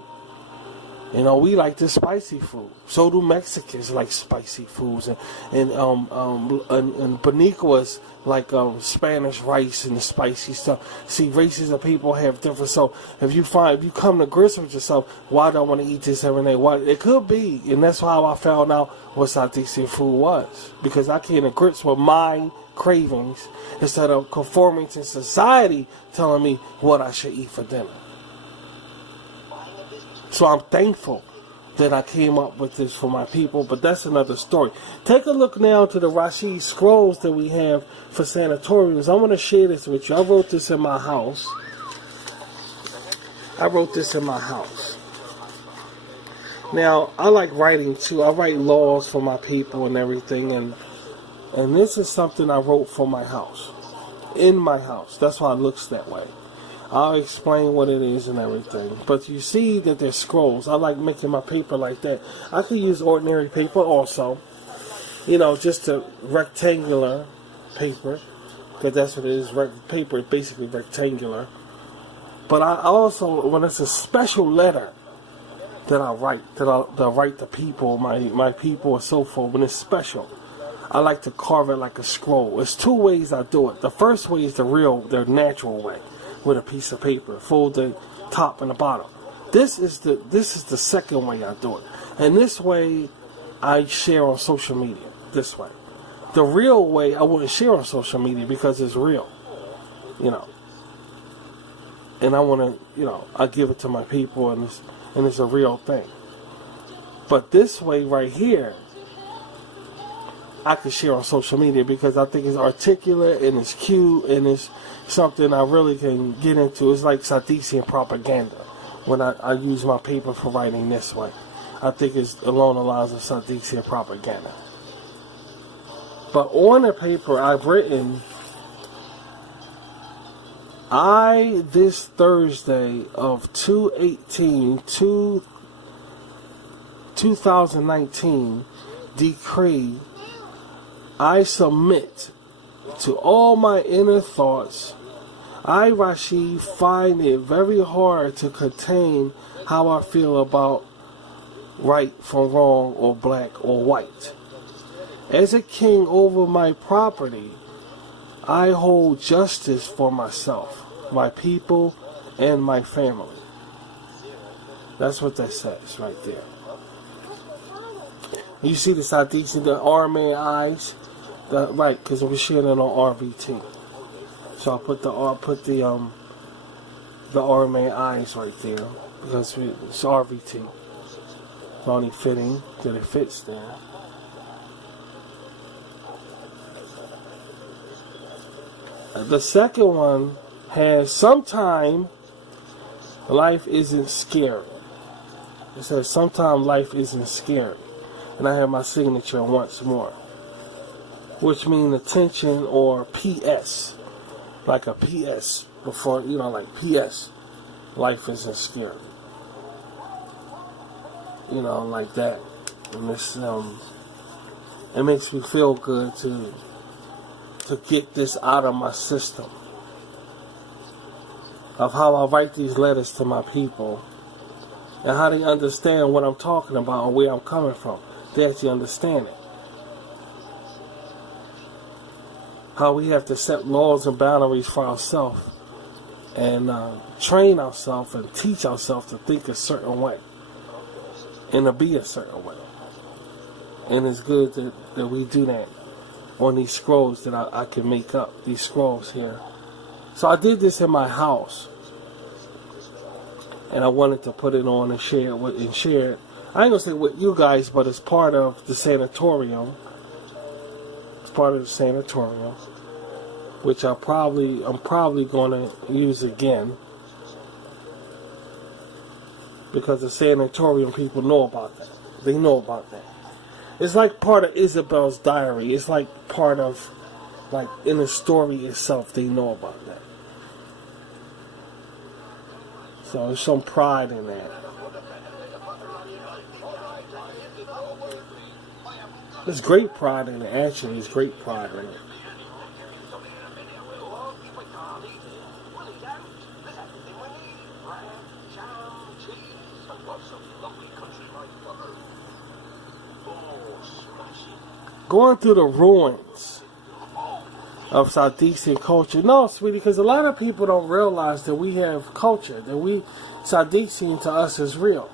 You know, we like the spicy food. So do Mexicans like spicy foods, and Bonicuas like Spanish rice and the spicy stuff. See, races of people have different. So if you come to grips with yourself, why do I want to eat this every day? Why it could be, and that's how I found out what South Asian food was, because I came to grips with my cravings instead of conforming to society telling me what I should eat for dinner. So I'm thankful that I came up with this for my people, but that's another story. Take a look now to the Rashid scrolls that we have for sanatoriums. I want to share this with you. I wrote this in my house. Now, I like writing too. I write laws for my people and everything, and this is something I wrote for my house. In my house. That's why it looks that way. I'll explain what it is and everything. But you see that there's scrolls. I like making my paper like that. I could use ordinary paper also. You know, just a rectangular paper. Because that's what it is. Paper is basically rectangular. But I also, when it's a special letter that I write, that I write to people, my people and so forth, when it's special, I like to carve it like a scroll. There's two ways I do it. The first way is the natural way, with a piece of paper, fold the top and the bottom. This is the second way I do it, and this way I share on social media. This way, the real way I wouldn't share on social media because it's real, you know. And I want to, you know, I give it to my people, and it's a real thing. But this way right here, I can share on social media because I think it's articulate and it's cute and it's something I really can get into. It's like Sadician propaganda when I use my paper for writing this way. I think it's along the lines of Sadician propaganda. But on the paper I've written, this Thursday of 2/18/2019 decree, I submit to all my inner thoughts. I, Rashid, find it very hard to contain how I feel about right from wrong or black or white. As a king over my property, I hold justice for myself, my people, and my family. That's what that says right there. You see the Sadician, the army eyes? Right, because we're sharing it on RVT. So I put the RMA eyes right there because it's RVT. It's only fitting that it fits there. The second one has sometime life isn't scary. It says sometime life isn't scary. And I have my signature once more, which means attention or PS, like a PS before, you know, like PS, life isn't scary, you know, like that. And this, it makes me feel good to get this out of my system of how I write these letters to my people and how they understand what I'm talking about and where I'm coming from. They actually understand it. How we have to set laws and boundaries for ourselves and train ourselves and teach ourselves to think a certain way and to be a certain way. And it's good that we do that on these scrolls that I can make up, these scrolls here. So I did this in my house, and I wanted to put it on and share it. I ain't gonna say with you guys, but it's part of the sanatorium. It's part of the sanatorium, which I'm probably gonna use again because the sanatorium people know about that. They know about that. It's like part of Isabel's diary. It's like part of, like, in the story itself, they know about that. So there's some pride in that. There's great pride in it, actually. There's great pride in it. going through the ruins of Sadician culture. No, sweetie, because a lot of people don't realize that we have culture, that Sadician to us is real.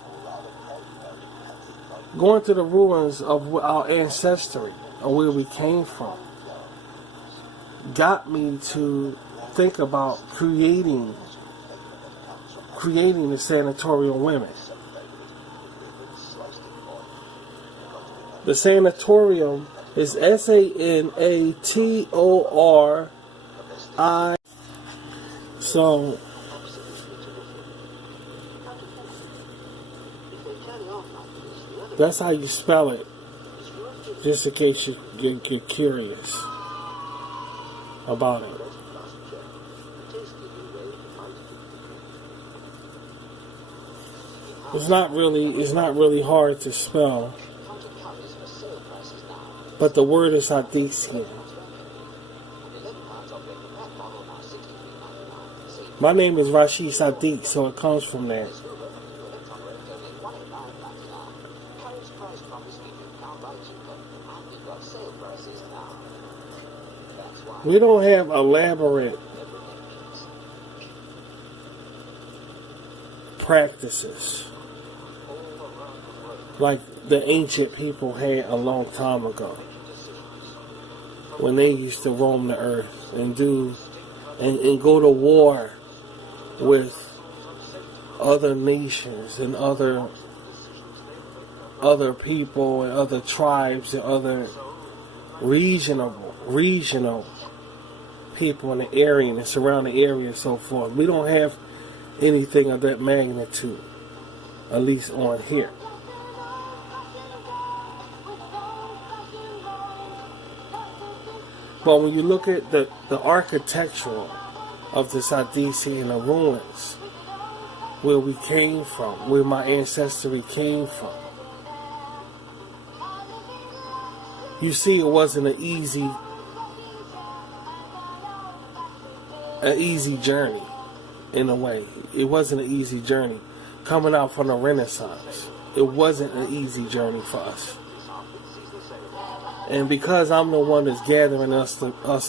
Going through the ruins of our ancestry, and where we came from, got me to think about creating the Sanatorian women. The Sanatorium is Sanatori. So that's how you spell it, just in case you're curious about it. It's not really hard to spell, but the word is Sadician. My name is Rashid Sadiq, so it comes from that. We don't have elaborate practices like the ancient people had a long time ago, when they used to roam the earth and go to war with other nations and other people and other tribes and other regional people in the area and the surrounding area and so forth. We don't have anything of that magnitude, at least on here. But when you look at the architectural of the Sadisi and the ruins, where we came from, where my ancestry came from, you see it wasn't an easy journey, in a way. It wasn't an easy journey. Coming out from the Renaissance, it wasn't an easy journey for us. And because I'm the one that's gathering us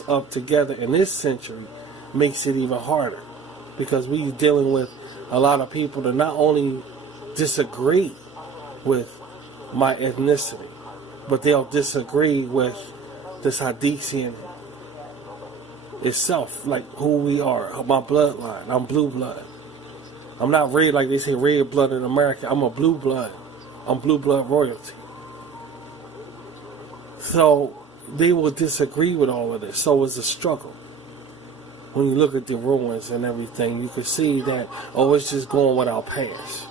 up together in this century, makes it even harder. Because we're dealing with a lot of people that not only disagree with my ethnicity, but they'll disagree with the Sadician itself, like who we are, my bloodline. I'm blue blood. I'm not red like they say red blood in America. I'm a blue blood. I'm blue blood royalty. So they will disagree with all of this. So it's a struggle. When you look at the ruins and everything, you can see that, it's just going with our past.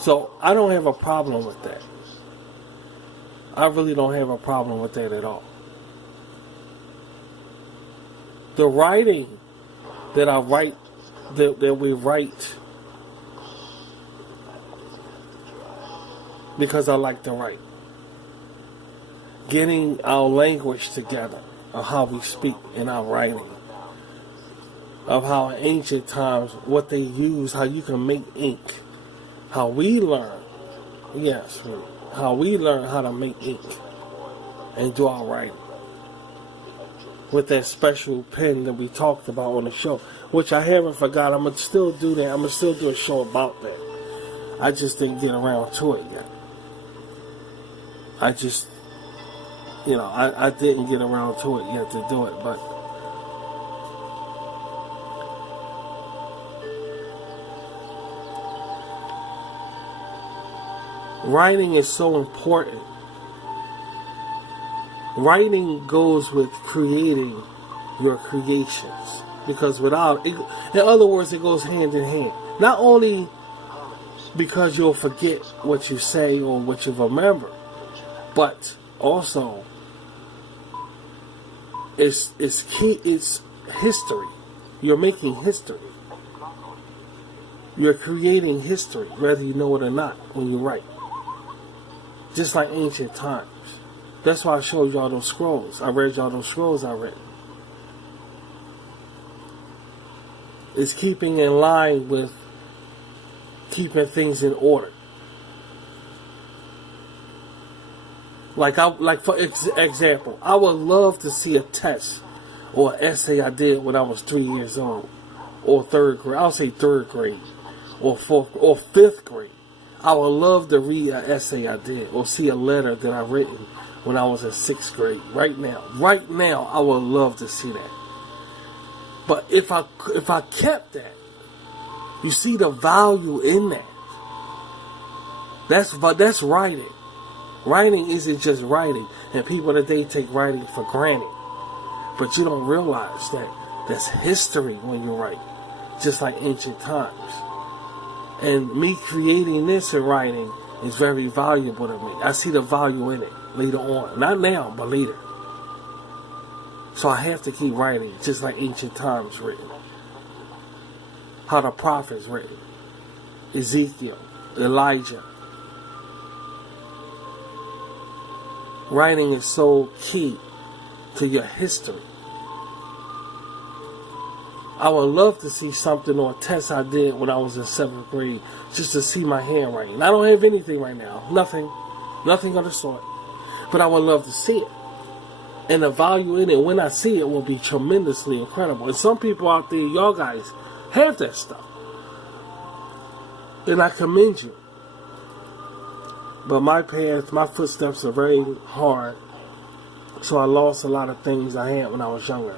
So I don't have a problem with that. I really don't have a problem with that at all. The writing that I write, that we write, because I like to write. Getting our language together of how we speak in our writing, of how in ancient times, what they use, how you can make ink, how we learn, how we learn how to make ink and do our writing with that special pen that we talked about on the show, which I haven't forgot. I'm going to still do that. I'm going to still do a show about that. I just didn't get around to it yet. I didn't get around to it yet to do it, but writing is so important. Writing goes with creating your creations, because without it, in other words, it goes hand in hand. Not only because you'll forget what you say or what you remember, but also it's history. You're making history. You're creating history, whether you know it or not, when you write. Just like ancient times. That's why I showed y'all those scrolls. I read y'all those scrolls I read. It's keeping in line with keeping things in order. Like for example, I would love to see a test or an essay I did when I was 3 years old, or third grade. I'll say third grade, or fourth or fifth grade. I would love to read an essay I did, or see a letter that I written when I was in sixth grade. Right now, I would love to see that. But if I kept that, you see the value in that. That's writing. Writing isn't just writing, and people today take writing for granted. But you don't realize that that's history when you write, just like ancient times. And me creating this and writing is very valuable to me. I see the value in it later on. Not now, but later. So I have to keep writing, just like ancient times written. How the prophets written. Ezekiel, Elijah. Writing is so key to your history. I would love to see something on a test I did when I was in 7th grade, just to see my handwriting. I don't have anything right now. Nothing of the sort. But I would love to see it. And the value in it, when I see it, will be tremendously incredible. And some people out there, y'all guys, have that stuff. And I commend you. But my path, my footsteps are very hard. So I lost a lot of things I had when I was younger.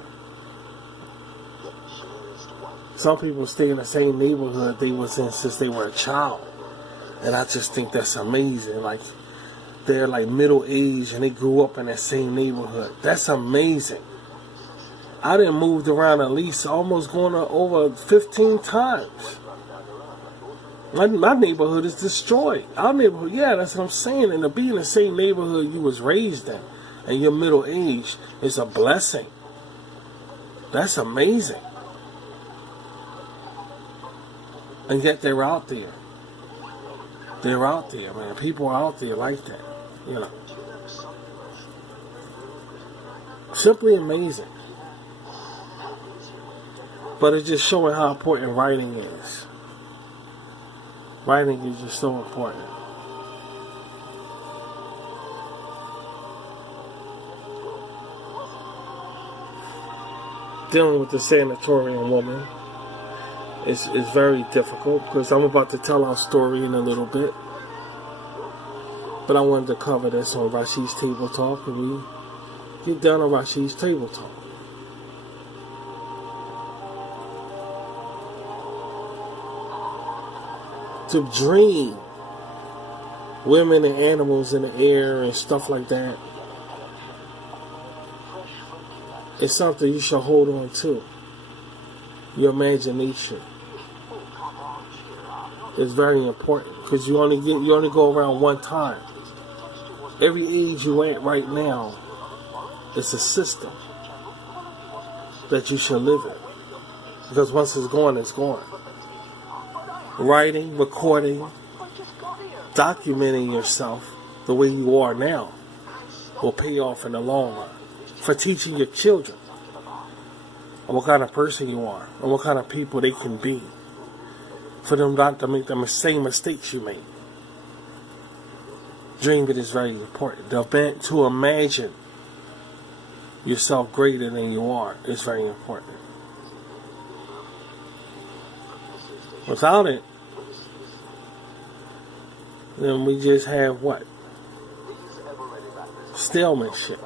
Some people stay in the same neighborhood they was in since they were a child. And I just think that's amazing. Like, they're like middle age and they grew up in that same neighborhood. That's amazing. I done moved around at least almost going over 15 times. My neighborhood is destroyed. Our neighborhood, yeah, that's what I'm saying. And to be in the same neighborhood you was raised in and your middle age is a blessing. That's amazing. And yet they're out there. They're out there, man. People are out there like that. You know. Simply amazing. But it's just showing how important writing is. Writing is just so important. Dealing with the Sanatorian woman is very difficult, because I'm about to tell our story in a little bit. But I wanted to cover this on Rashid's Table Talk, and we get done on Rashid's Table Talk. To dream women and animals in the air and stuff like that is something you should hold on to. Your imagination is very important, because you only go around one time. Every age you're at right now is a system that you should live in, because once it's gone, it's gone. Writing, recording, documenting yourself the way you are now will pay off in the long run. For teaching your children what kind of person you are and what kind of people they can be. For them not to make the same mistakes you made. Dreaming is very important. To imagine yourself greater than you are is very important. Without it, then we just have what? Stalemanship.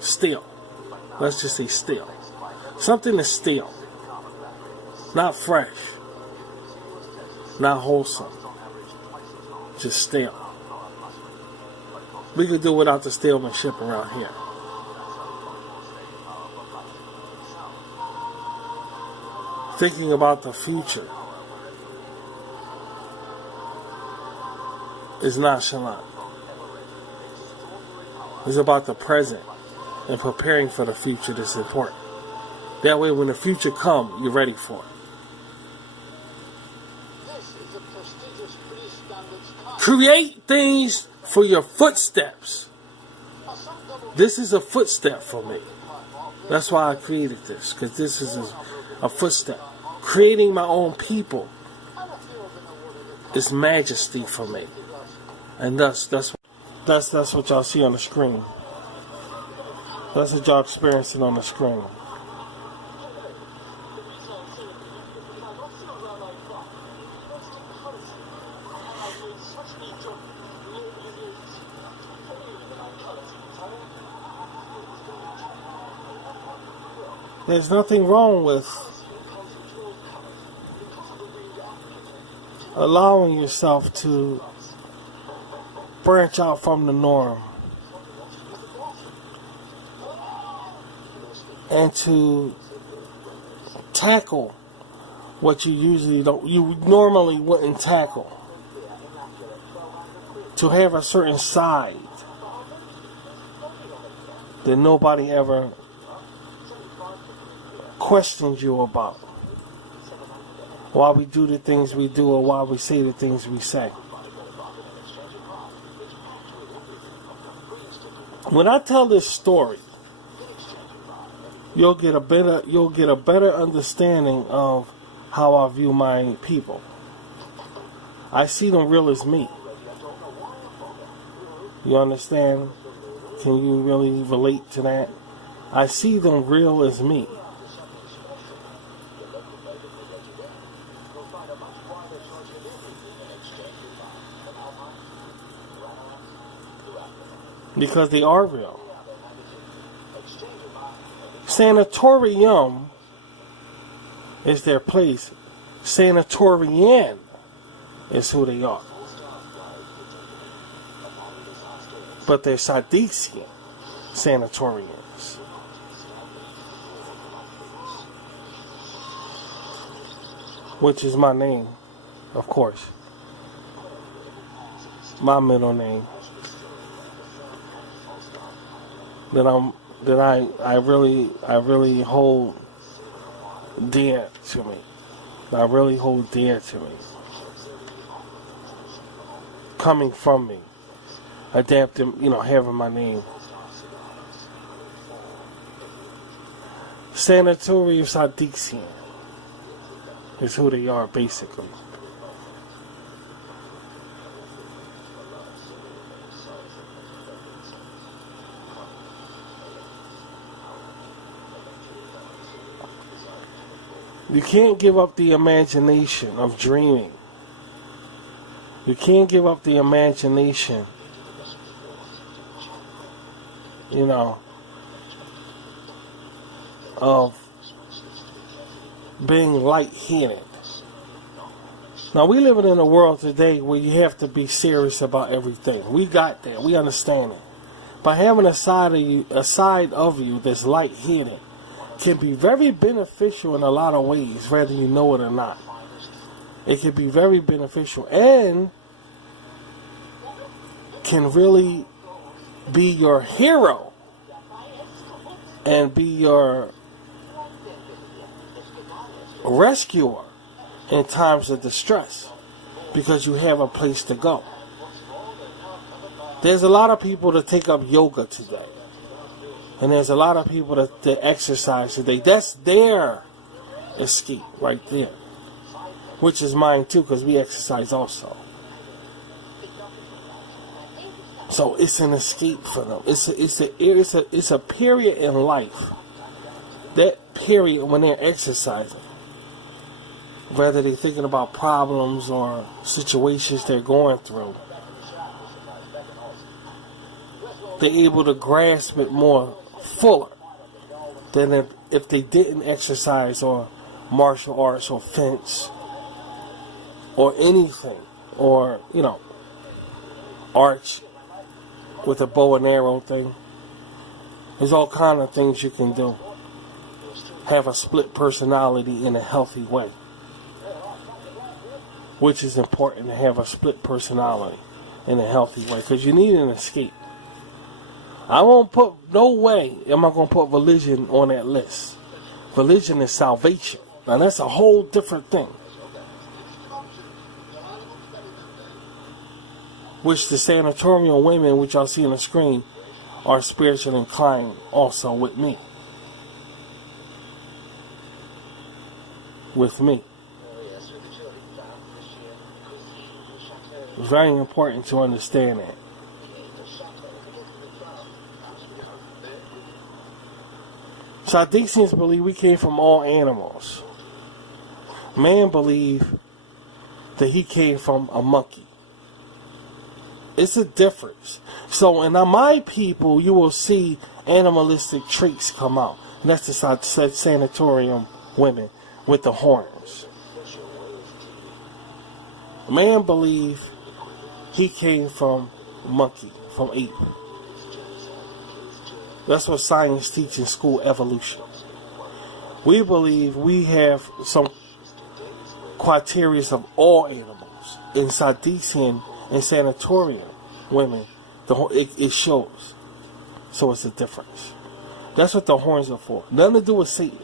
Stale. Let's just say stale. Something is stale. Not fresh. Not wholesome. Just stale. We could do without the stalemanship around here. Thinking about the future is nonchalant. It's about the present and preparing for the future that's important. That way when the future comes, you're ready for it. Create things for your footsteps. This is a footstep for me. That's why I created this, because this is a footstep. Creating my own people is majesty for me. And thus, that's That's what y'all see on the screen. That's what y'all experiencing on the screen. There's nothing wrong with allowing yourself to branch out from the norm and to tackle what you normally wouldn't tackle. To have a certain side that nobody ever questions you about. Why we do the things we do or why we say the things we say. When I tell this story, you'll get a better understanding of how I view my people. I see them real as me. You understand? Can you really relate to that? I see them real as me. Because they are real. Sanatorium is their place. Sanatorian is who they are. But they're Sadician Sanatorians. Which is my name, of course. My middle name. That I really hold dear to me. I really hold dear to me. Coming from me. Adapting, having my name. Sanatorium Sadician is who they are, basically. You can't give up the imagination of dreaming. You can't give up the imagination, of being light-headed. Now, we live in a world today where you have to be serious about everything. We got that. We understand it. But having a side of you that's light-headed can be very beneficial in a lot of ways, whether you know it or not. It can be very beneficial and can really be your hero and be your rescuer in times of distress because you have a place to go. There's a lot of people that take up yoga today. And there's a lot of people that exercise today. That's their escape right there. Which is mine too, because we exercise also. So it's an escape for them. It's a period in life. That period when they're exercising. Whether they're thinking about problems or situations they're going through. They're able to grasp it more fuller than if they didn't exercise or martial arts or fence or anything or arch with a bow and arrow thing. There's all kind of things you can do. Have a split personality in a healthy way, which is important, to have a split personality in a healthy way because you need an escape. I won't put, no way am I going to put religion on that list. Religion is salvation. Now that's a whole different thing. Which the Sanatorian women, which y'all see on the screen, are spiritually inclined also with me. With me. It's very important to understand that. Sadduceans believe we came from all animals. Man believe that he came from a monkey. It's a difference. So in my people, you will see animalistic traits come out. And that's the Sanatorian women with the horns. Man believe he came from monkey, from ape. That's what science teaches in school, evolution. We believe we have some criteria of all animals. In Sadducean and Sanatorian women, it shows. So it's a difference. That's what the horns are for. Nothing to do with Satan.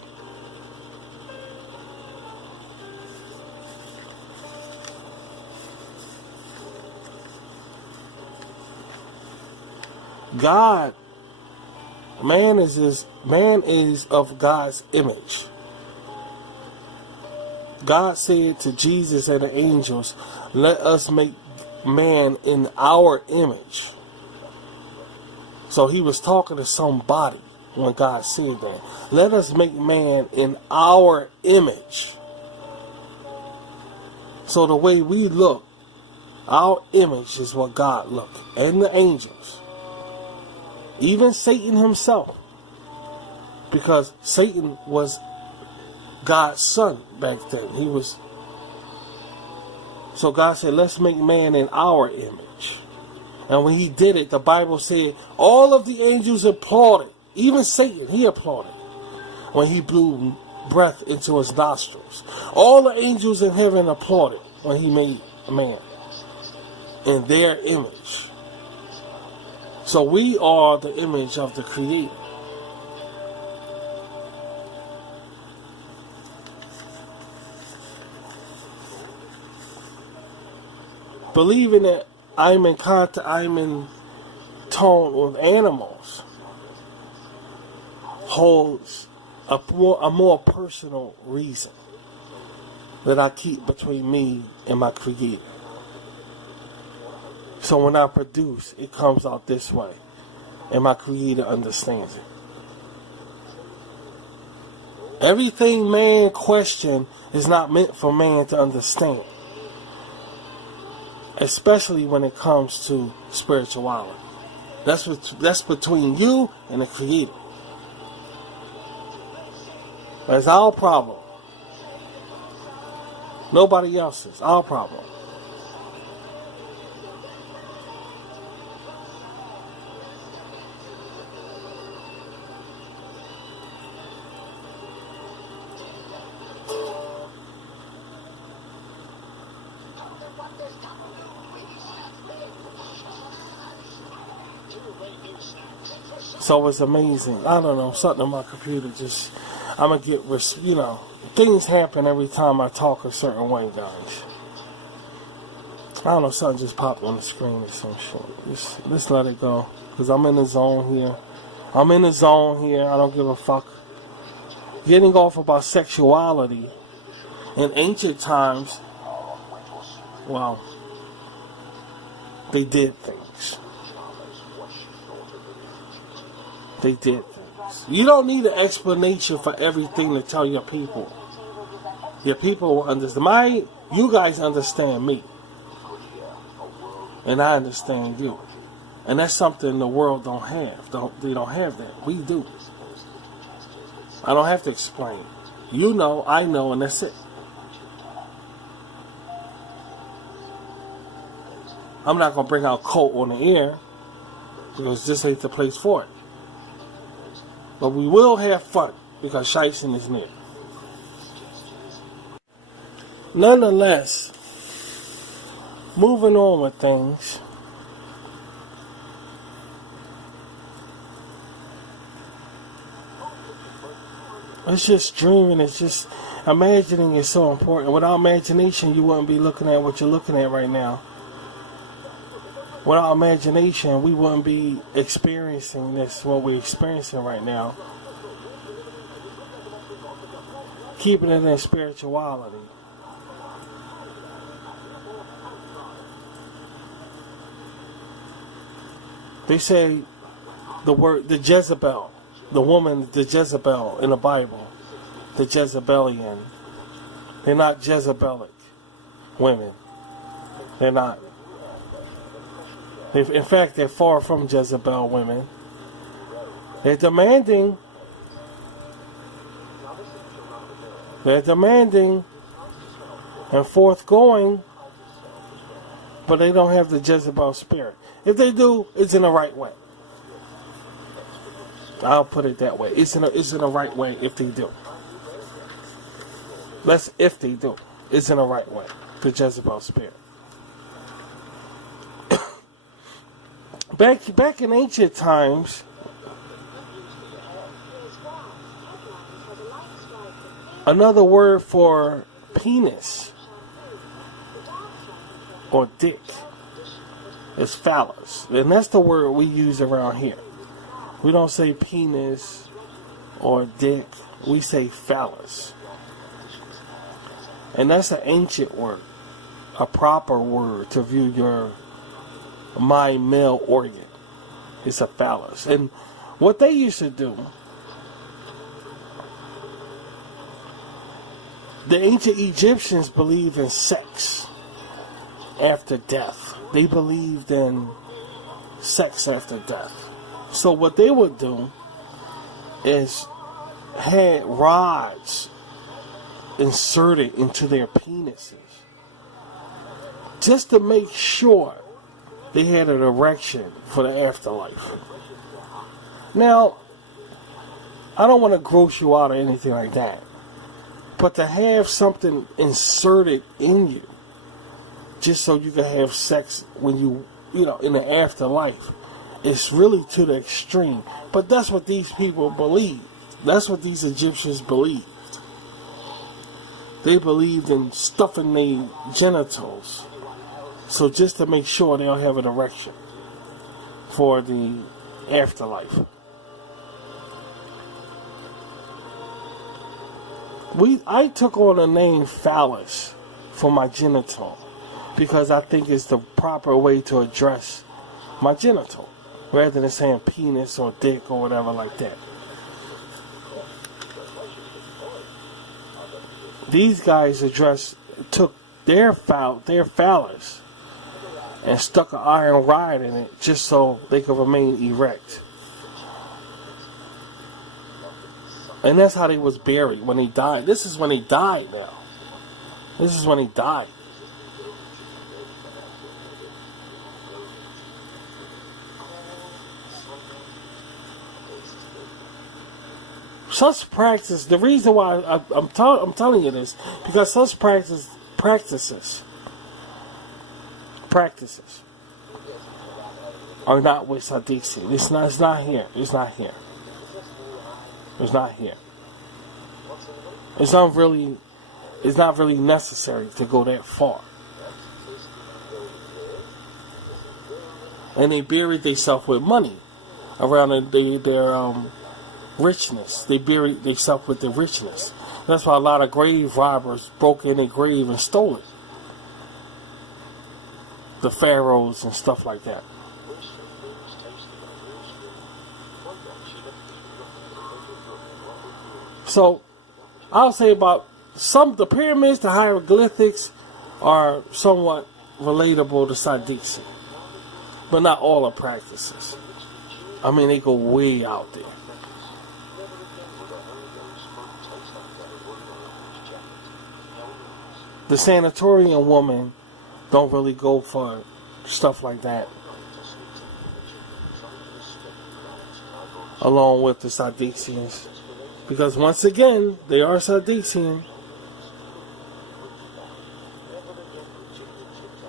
God, man is of God's image. God said to Jesus and the angels, let us make man in our image. So he was talking to somebody when God said that. Let us make man in our image. So the way we look, our image is what God looked. And the angels. Even Satan himself. Because Satan was God's son back then. He was. So God said, let's make man in our image. And when he did it, the Bible said, all of the angels applauded. Even Satan, he applauded. When he blew breath into his nostrils. All the angels in heaven applauded when he made a man in their image. So we are the image of the Creator. Believing that I'm in tone with animals holds a more personal reason that I keep between me and my Creator. So when I produce, it comes out this way, and my Creator understands it. Everything man questions is not meant for man to understand. Especially when it comes to spirituality. That's between you and the Creator. That's our problem. Nobody else's. Our problem. So it's amazing. I don't know, something on my computer just, I'm going to get, things happen every time I talk a certain way, guys. I don't know, something just popped on the screen or some shit. Just let it go, because I'm in the zone here. I don't give a fuck. Getting off about sexuality in ancient times, well, they did things. They did things. You don't need an explanation for everything to tell your people. Your people will understand. You guys understand me. And I understand you. And that's something the world don't have. They don't have that. We do. I don't have to explain. You know, I know, and that's it. I'm not going to bring out coat on the air because this ain't the place for it. But we will have fun because Shiesty is near. Nonetheless, moving on with things. It's just dreaming. It's just imagining is so important. Without imagination, you wouldn't be looking at what you're looking at right now. Without imagination, we wouldn't be experiencing this, what we're experiencing right now. Keeping it in spirituality. They say the Jezebel the woman, the Jezebel in the Bible, the Jezebelian. They're not Jezebelic women. They're not. In fact, they're far from Jezebel women. They're demanding. They're demanding and forthgoing, but they don't have the Jezebel spirit. If they do, it's in the right way. I'll put it that way. It's in the right way if they do. That's if they do. It's in the right way. The Jezebel spirit. Back in ancient times, another word for penis or dick is phallus. And that's the word we use around here. We don't say penis or dick. We say phallus. And that's an ancient word. A proper word to view my male organ. It's a phallus. And what they used to do, the ancient Egyptians believed in sex after death. They believed in sex after death. So what they would do is had rods inserted into their penises just to make sure they had an erection for the afterlife. Now, I don't want to gross you out or anything like that, but to have something inserted in you just so you can have sex when you in the afterlife, it's really to the extreme. But that's what these people believe. That's what these Egyptians believed. They believed in stuffing their genitals, so just to make sure they'll have an erection for the afterlife. I took on the name phallus for my genital because I think it's the proper way to address my genital, rather than saying penis or dick or whatever like that. These guys took their phallus and stuck an iron rod in it just so they could remain erect. And that's how they was buried when he died. This is when he died now. This is when he died. Such practice, the reason why I'm telling you this, because such practices are not with Sadiksi. It's not here. It's not here. It's not here. It's not really necessary to go that far. And they buried themselves with money around their richness. They buried themselves with their richness. That's why a lot of grave robbers broke in their grave and stole it. The pharaohs and stuff like that. So, I'll say about the pyramids, the hieroglyphics are somewhat relatable to Sadiksi. But not all the practices. I mean, they go way out there. The Sanatorian woman don't really go for stuff like that. Along with the Sadixians. Because once again, they are Sadixian.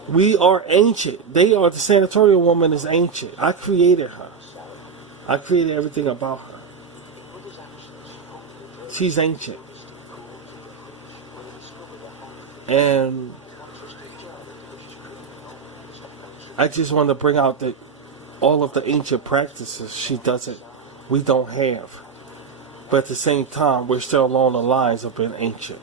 We are ancient. The Sanatorian woman is ancient. I created her. I created everything about her. She's ancient. And I just want to bring out that all of the ancient practices we don't have. But at the same time, we're still along the lines of being ancient.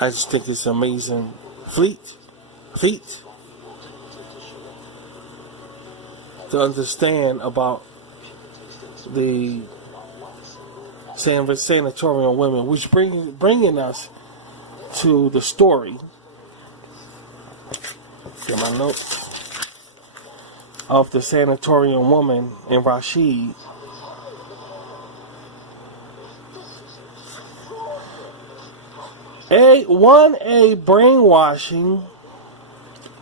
I just think it's amazing. Feet. to understand about the Sanatorian women, which bringing us to the story. Get my notes of the Sanatorian woman in Rashid. A brainwashing.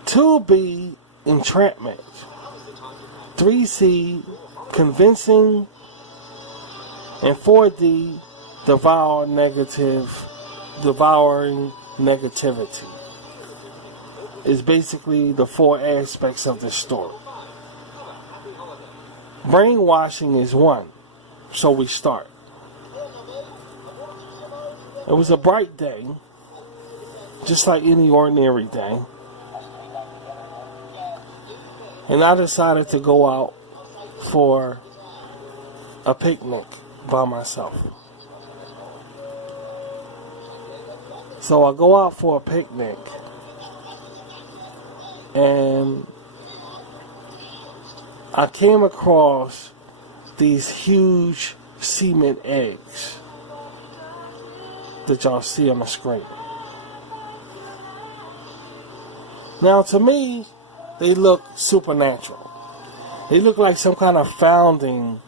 2B entrapment. 3C convincing. And 4D devouring negativity. Is basically the 4 aspects of this story. Brainwashing is 1, so we start. It was a bright day, just like any ordinary day, and I decided to go out for a picnic by myself. So I go out for a picnic, and I came across these huge cement eggs that y'all see on the screen. Now, to me, they look supernatural. They look like some kind of founding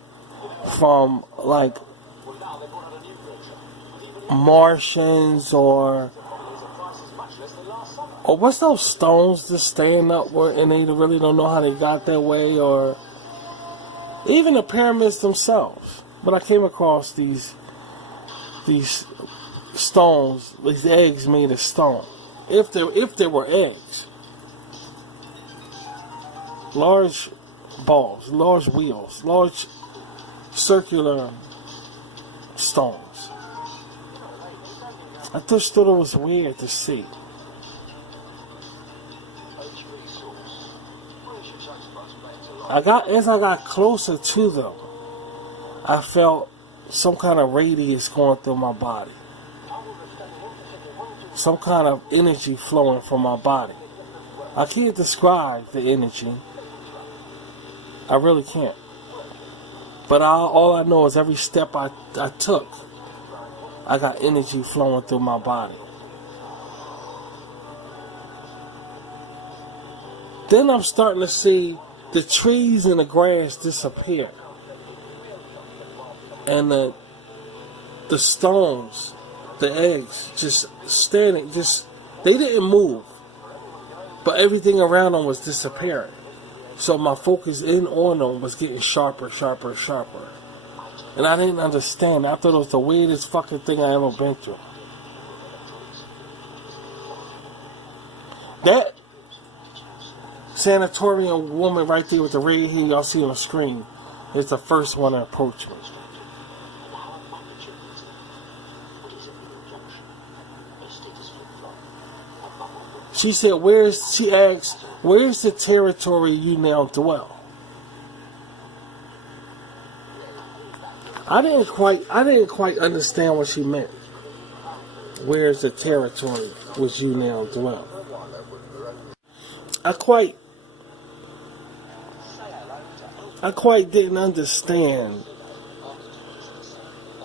from, like, Martians or what's those stones just staying upward and they really don't know how they got that way, or even the pyramids themselves. But I came across these stones, these eggs made of stone. If there were eggs. Large balls, large wheels, large circular stones. I just thought it was weird to see. As I got closer to them, I felt some kind of radius going through my body. Some kind of energy flowing from my body. I can't describe the energy. I really can't. But all I know is every step I took, I got energy flowing through my body. Then I'm starting to see the trees and the grass disappear. And the stones, the eggs, just standing, they didn't move. But everything around them was disappearing. So my focus in on them was getting sharper, sharper, sharper. And I didn't understand. I thought it was the weirdest fucking thing I ever been through. That Sanatorian woman right there with the red hair y'all see on the screen is the first one to approach me. She asked, where's the territory you now dwell? I didn't quite understand what she meant. Where's the territory which you now dwell? I quite didn't understand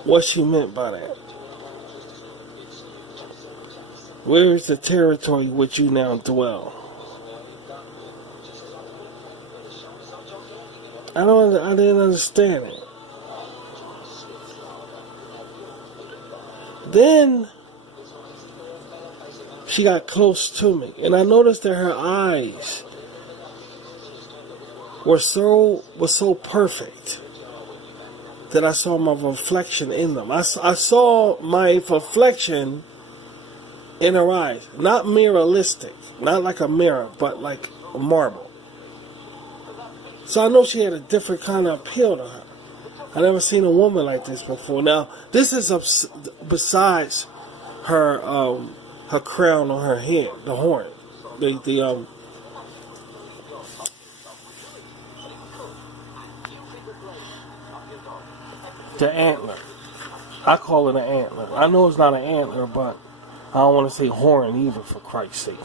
what she meant by that. Where is the territory which you now dwell? I didn't understand it. Then she got close to me, and I noticed that her eyes were so perfect that I saw my reflection in them. I saw my reflection in her eyes, not mirroristic, not like a mirror, but like a marble. So I know she had a different kind of appeal to her. I never seen a woman like this before. Now, this is besides her crown on her head, the horn, the antler. I call it an antler. I know it's not an antler, but I don't want to say horn either, for Christ's sake.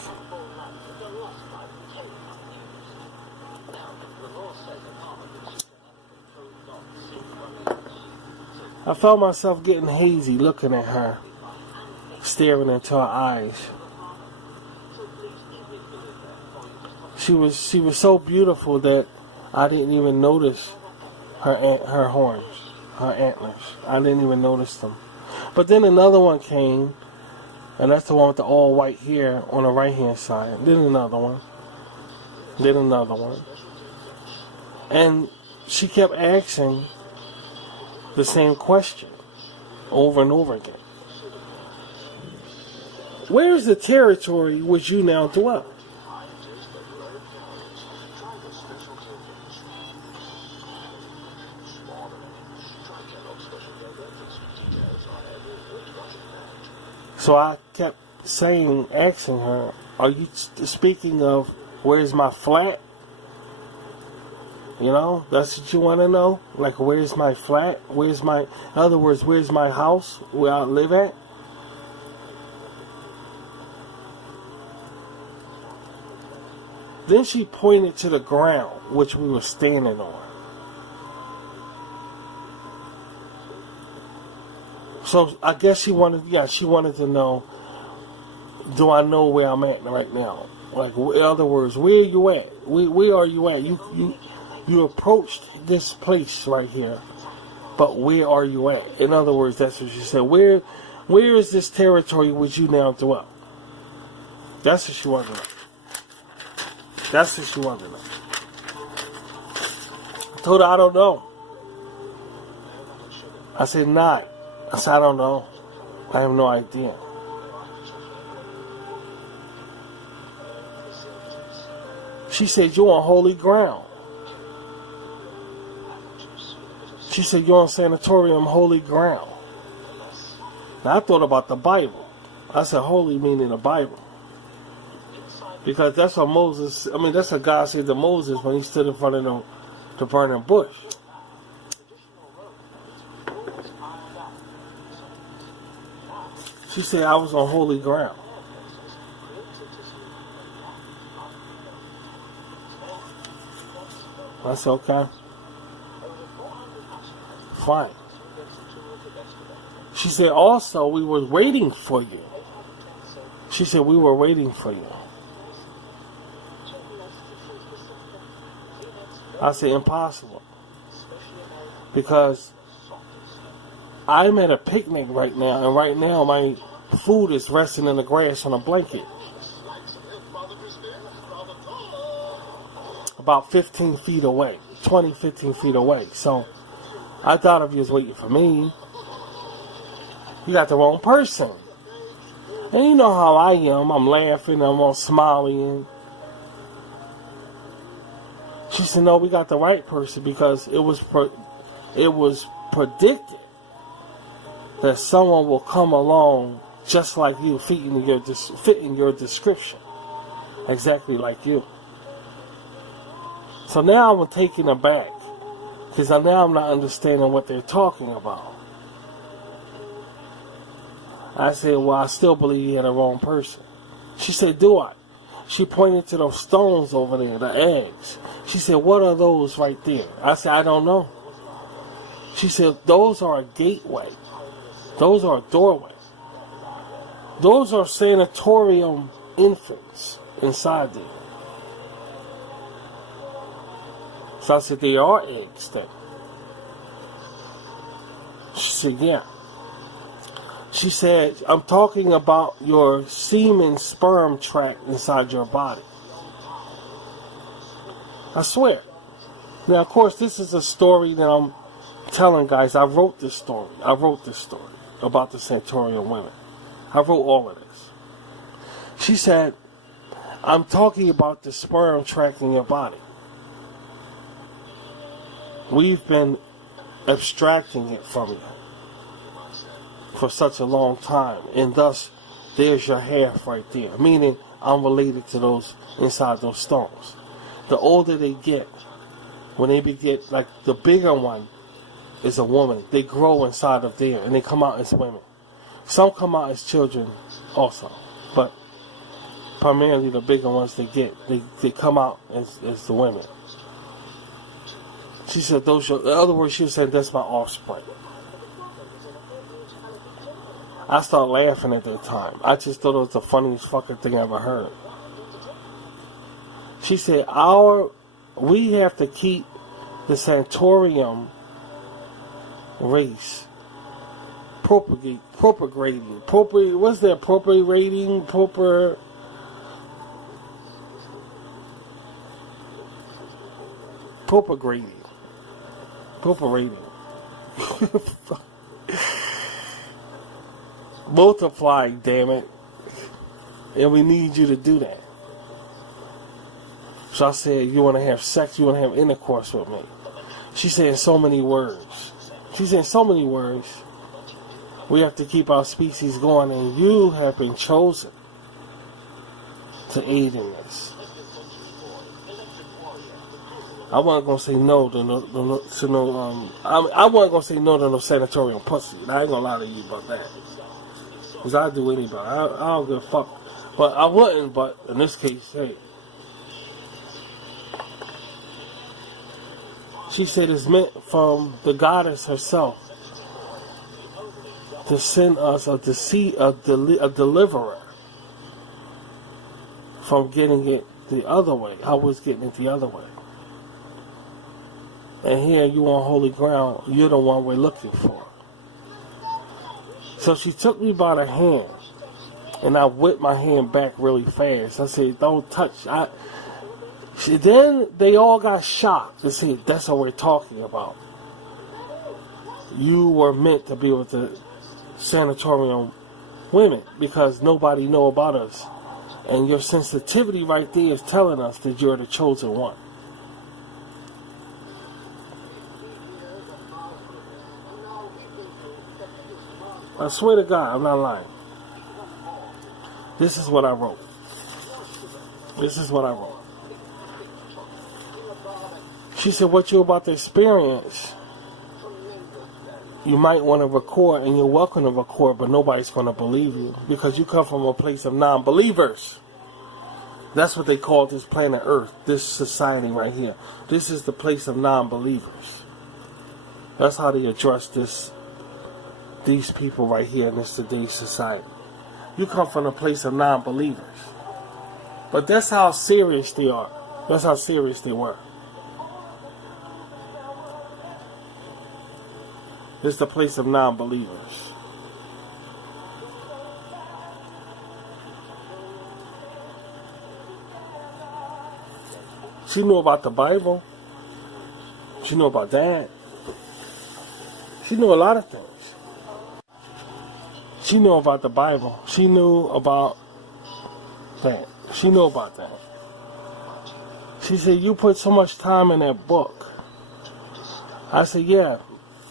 I felt myself getting hazy looking at her, staring into her eyes. She was so beautiful that I didn't even notice her horns, her antlers. I didn't even notice them. But then another one came, and that's the one with the all white hair on the right hand side. Then another one. Then another one. And she kept asking the same question over and over again. Where is the territory which you now dwell? So I kept asking her, are you speaking of where's my flat? You know, that's what you want to know? Like, where's my flat? In other words, where's my house where I live at? Then she pointed to the ground which we were standing on. So I guess she wanted to know, do I know where I'm at right now? Like, in other words, where are you at? Where are you at? You approached this place right here, but where are you at? In other words, that's what she said. Where is this territory which you now dwell? That's what she wanted to know. That's what she wanted to know. I told her I don't know. I said, not. I said, I don't know. I have no idea. She said, you're on holy ground. She said, you're on Sanatorian holy ground. Now, I thought about the Bible. I said, holy meaning the Bible. Because that's what that's what God said to Moses when he stood in front of the burning bush. She said, I was on holy ground. I said, okay. Fine. She said, also, we were waiting for you. She said, we were waiting for you. I said, impossible. Because I'm at a picnic right now, and right now my food is resting in the grass on a blanket. About 15 feet away. 15 feet away. So, I thought if you was waiting for me, you got the wrong person. And you know how I am. I'm laughing, I'm all smiling. She said, no, we got the right person because it was predicted that someone will come along just like you, fitting your description. Exactly like you. So now I'm taken aback because now I'm not understanding what they're talking about. I said, well, I still believe you had the wrong person. She said, do I? She pointed to those stones over there, the eggs. She said, what are those right there? I said, I don't know. She said, those are a gateway. Those are a doorway. Those are sanatorium infants inside there. So I said, they are eggs then. She said, yeah. She said, I'm talking about your semen sperm tract inside your body. I swear. Now, of course, this is a story that I'm telling guys. I wrote this story about the Sanatorian women. I wrote all of this. She said, I'm talking about the sperm tract in your body. We've been abstracting it from you for such a long time, and thus there's your half right there, meaning I'm related to those inside those stones. The older they get, when they get, like the bigger one is a woman, they grow inside of there and they come out as women. Some come out as children also, but primarily the bigger ones they come out as the women. She said, in other words, she was saying, that's my offspring. I started laughing at that time. I just thought it was the funniest fucking thing I ever heard. She said, we have to keep the Sanatorian race propagating. What's that? Propagating? Multiply, damn it. And we need you to do that. So I said, you want to have sex, you want to have intercourse with me. She said in so many words. We have to keep our species going, and you have been chosen to aid in this. I wasn't gonna say no to no. I wasn't gonna say no to no sanatorium pussy. And I ain't gonna lie to you about that. Cause I'll do anybody. I don't give a fuck. But I wouldn't. But in this case, hey. She said it's meant from the goddess herself to send us a deliverer from getting it the other way. I was getting it the other way. And here you on holy ground, you're the one we're looking for. So she took me by the hand, and I whipped my hand back really fast. I said, don't touch. Then they all got shocked and said, that's what we're talking about. You were meant to be with the Sanatorian women because nobody know about us. And your sensitivity right there is telling us that you're the chosen one. I swear to God, I'm not lying. This is what I wrote. She said, what you're about to experience, you might want to record, and you're welcome to record, but nobody's going to believe you because you come from a place of non-believers. That's what they call this planet Earth, this society right here. This is the place of non-believers. That's how they address these people right here in this today's society. You come from a place of non-believers. But that's how serious they are. That's how serious they were. It's the place of non-believers. She knew about the Bible. She knew about that. She knew a lot of things. She knew about the Bible. She knew about that. She knew about that. She said, you put so much time in that book. I said, yeah.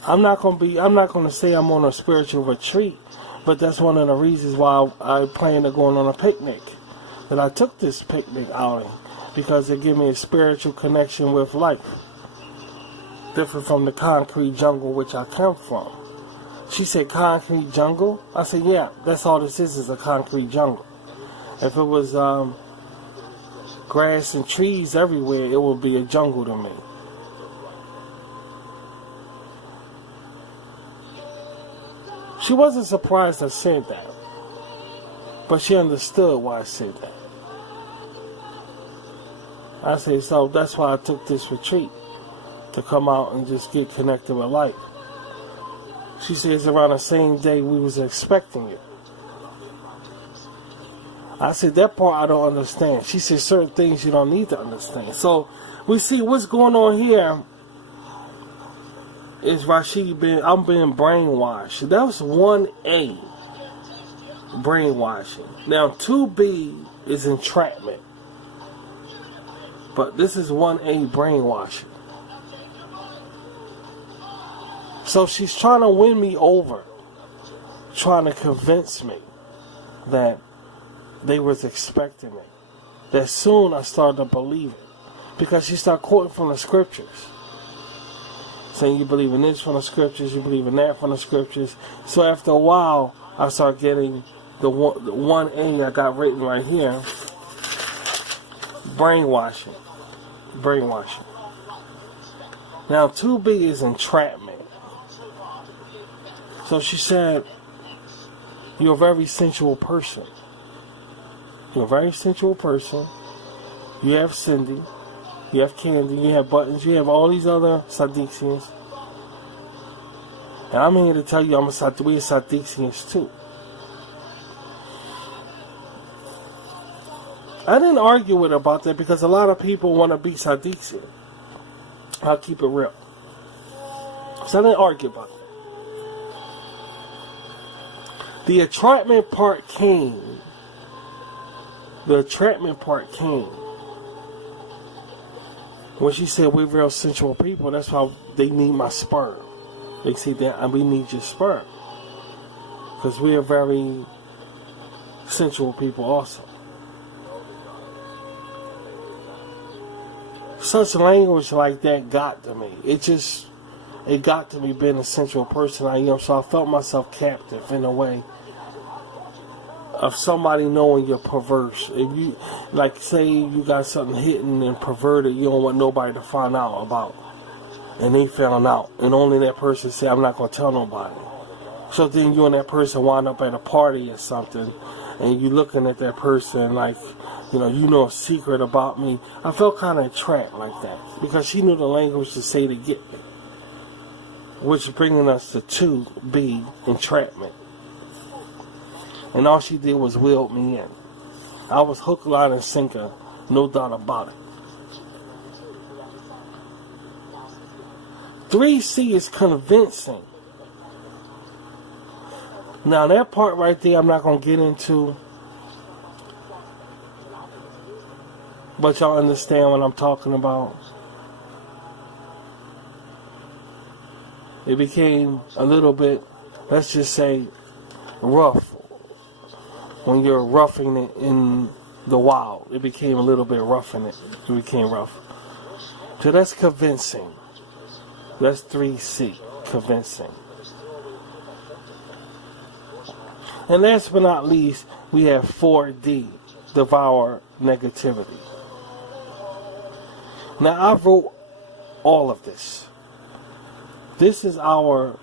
I'm not gonna say I'm on a spiritual retreat, but that's one of the reasons why I plan to go on a picnic. That I took this picnic outing because it gave me a spiritual connection with life. Different from the concrete jungle which I come from. She said, concrete jungle? I said, yeah, that's all this is a concrete jungle. If it was grass and trees everywhere, it would be a jungle to me. She wasn't surprised I said that, but she understood why I said that. I said, so that's why I took this retreat, to come out and just get connected with life. She says around the same day we was expecting it. I said, that part I don't understand. She said, certain things you don't need to understand. So we see what's going on here is I'm being brainwashed. That was 1A, brainwashing. Now 2B is entrapment. But this is 1A, brainwashing. So she's trying to win me over, trying to convince me that they was expecting me. That soon I started to believe it. Because she started quoting from the scriptures. Saying you believe in this from the scriptures, you believe in that from the scriptures. So after a while, I started getting the 1A I got written right here. Brainwashing. Now 2B is entrapment. So she said, You're a very sensual person. You're a very sensual person. You have Cindy. You have Candy. You have Buttons. You have all these other Sadiqians. And I'm here to tell you we're Sadiqians too. I didn't argue with her about that because a lot of people want to be Sadiqian. I'll keep it real. So I didn't argue about that. The entrapment part came. When she said we're real sensual people, that's why they need my sperm. They say that we need your sperm. Because we are very sensual people also. Such language like that got to me. It got to me being a sensual person I am. So I felt myself captive in a way of somebody knowing you're perverse. If you, like, say you got something hidden and perverted, you don't want nobody to find out about. And they found out. And only that person said, I'm not going to tell nobody. So then you and that person wind up at a party or something. And you looking at that person like, you know a secret about me. I felt kind of trapped like that. Because she knew the language to say to get me. Which is bringing us to 2B, entrapment. And all she did was wheel me in. I was hook, line, and sinker. No doubt about it. 3C is convincing. Now that part right there I'm not going to get into. But y'all understand what I'm talking about. It became a little bit, let's just say, rough. When you're roughing it in the wild, it became a little bit rough in it. It became rough. So that's convincing. That's 3C, convincing. And last but not least, we have 4D, devour negativity. Now I wrote all of this. This is our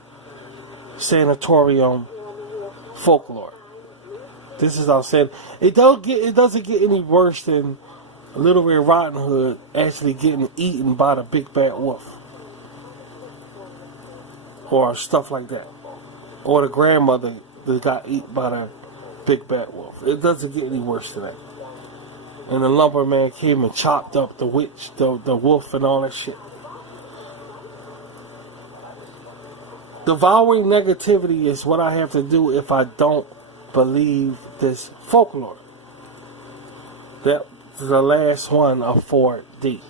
Sanatorian folklore. This is our saying. It doesn't get any worse than Little Red Riding Hood actually getting eaten by the big bad wolf. Or stuff like that. Or the grandmother that got eaten by the big bad wolf. It doesn't get any worse than that. And the lumberman came and chopped up the witch, the wolf and all that shit. Devouring negativity is what I have to do if I don't believe this folklore. That's the last one of 4D.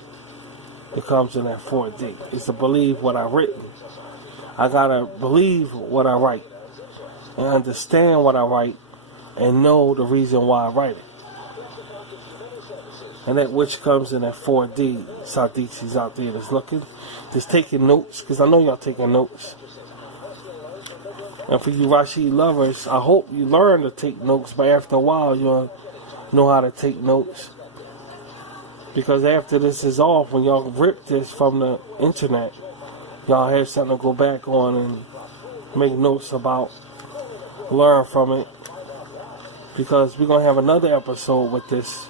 It comes in at 4D. It's to believe what I've written. I gotta believe what I write. And understand what I write. And know the reason why I write it. And that which comes in at 4D. Sadiqis out there that's looking. Just taking notes. Because I know y'all taking notes. And for you Rashid lovers, I hope you learn to take notes, but after a while you'll know how to take notes. Because after this is off, when y'all rip this from the internet, y'all have something to go back on and make notes about, learn from it. Because we're going to have another episode with this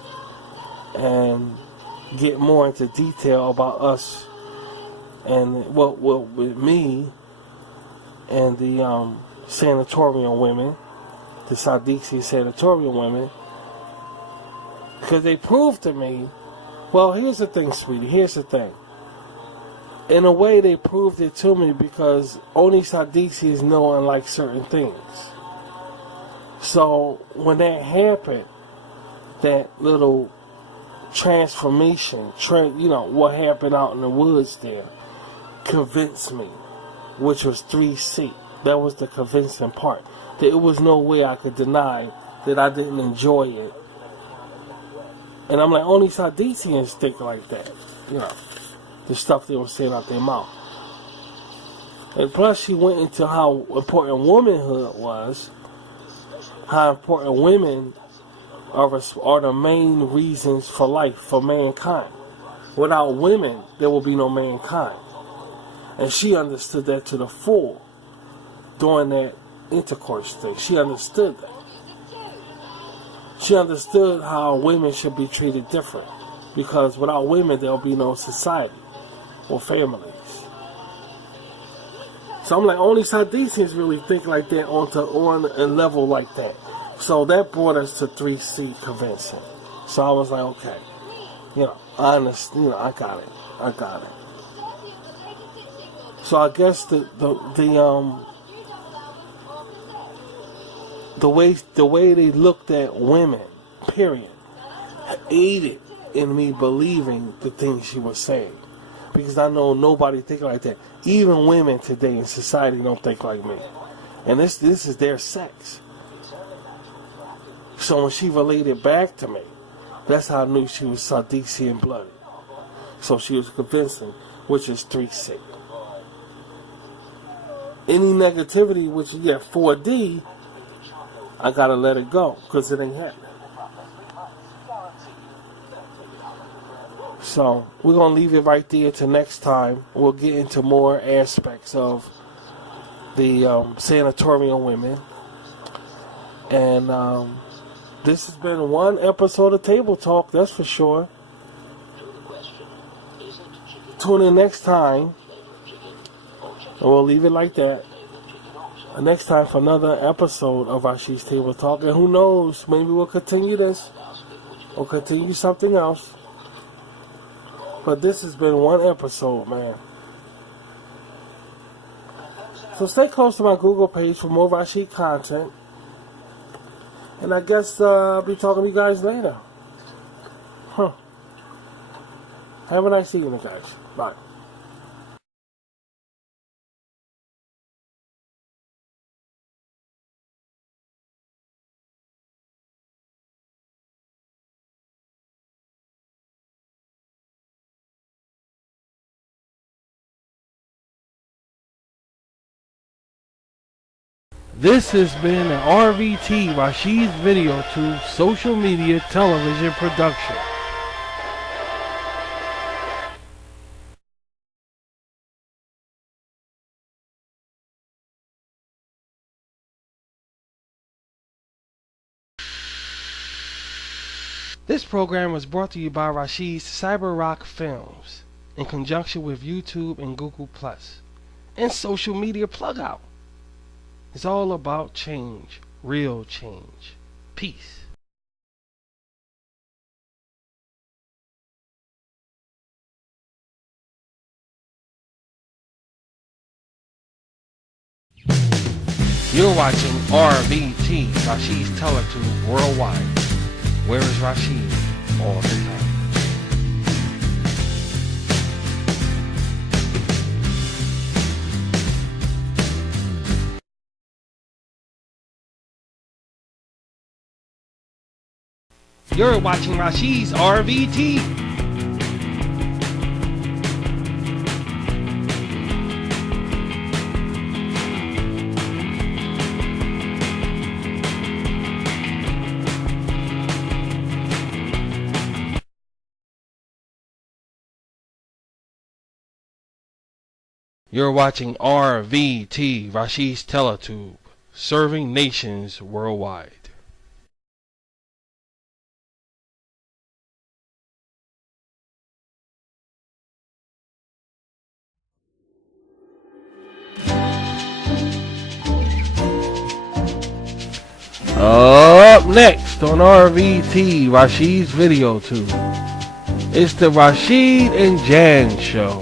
and get more into detail about us and what with me and the Sanatorian women, the Sadiqi Sanatorian women, because they proved to me, well, here's the thing, sweetie, here's the thing. In a way, they proved it to me because only Sadiqis know and like certain things. So, when that happened, that little transformation, what happened out in the woods there, convinced me, which was 3C. That was the convincing part. That it was no way I could deny that I didn't enjoy it. And I'm like, only Sadiqians think like that. The stuff they were saying out their mouth. And plus she went into how important womanhood was. How important women are the main reasons for life, for mankind. Without women, there will be no mankind. And she understood that to the full during that intercourse thing. She understood that. She understood how women should be treated different. Because without women, there'll be no society or families. So I'm like, only Sadicians really think like that on a level like that. So that brought us to 3C convention. So I was like, okay, I understand, I got it. So I guess the way they looked at women, period, aided in me believing the things she was saying. Because I know nobody think like that. Even women today in society don't think like me. And this is their sex. So when she related back to me, that's how I knew she was Sadician blooded. So she was convincing, which is 3C. Any negativity, which is 4D, I gotta let it go, because it ain't happening. So we're gonna leave it right there till next time. We'll get into more aspects of the Sanatorian women. And this has been one episode of Table Talk, that's for sure. Tune in next time. And we'll leave it like that. Next time for another episode of Rasheed's Table Talk. And who knows, maybe we'll continue this. Or continue something else. But this has been one episode, man. So stay close to my Google page for more Rasheed content. And I guess I'll be talking to you guys later. Have a nice evening, guys. Bye. This has been an RVT, Rasheed's Video Tube, social media television production. This program was brought to you by Rasheed's Cyber Rock Films in conjunction with YouTube and Google Plus and social media plug out. It's all about change, real change. Peace. You're watching RVT, Rasheed's Teletube Worldwide. Where is Rasheed all the time? You're watching Rasheed's RVT. You're watching RVT, Rasheed's Teletube, serving nations worldwide. Up next on RVT, Rasheed's Video Tube, it's the Rasheed and Jan Show.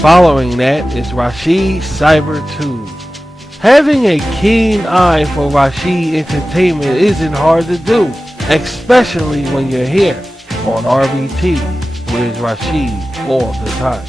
Following that is Rasheed's Cyber Tube. Having a keen eye for Rasheed entertainment isn't hard to do, especially when you're here on RVT, where it's Rasheed all the time.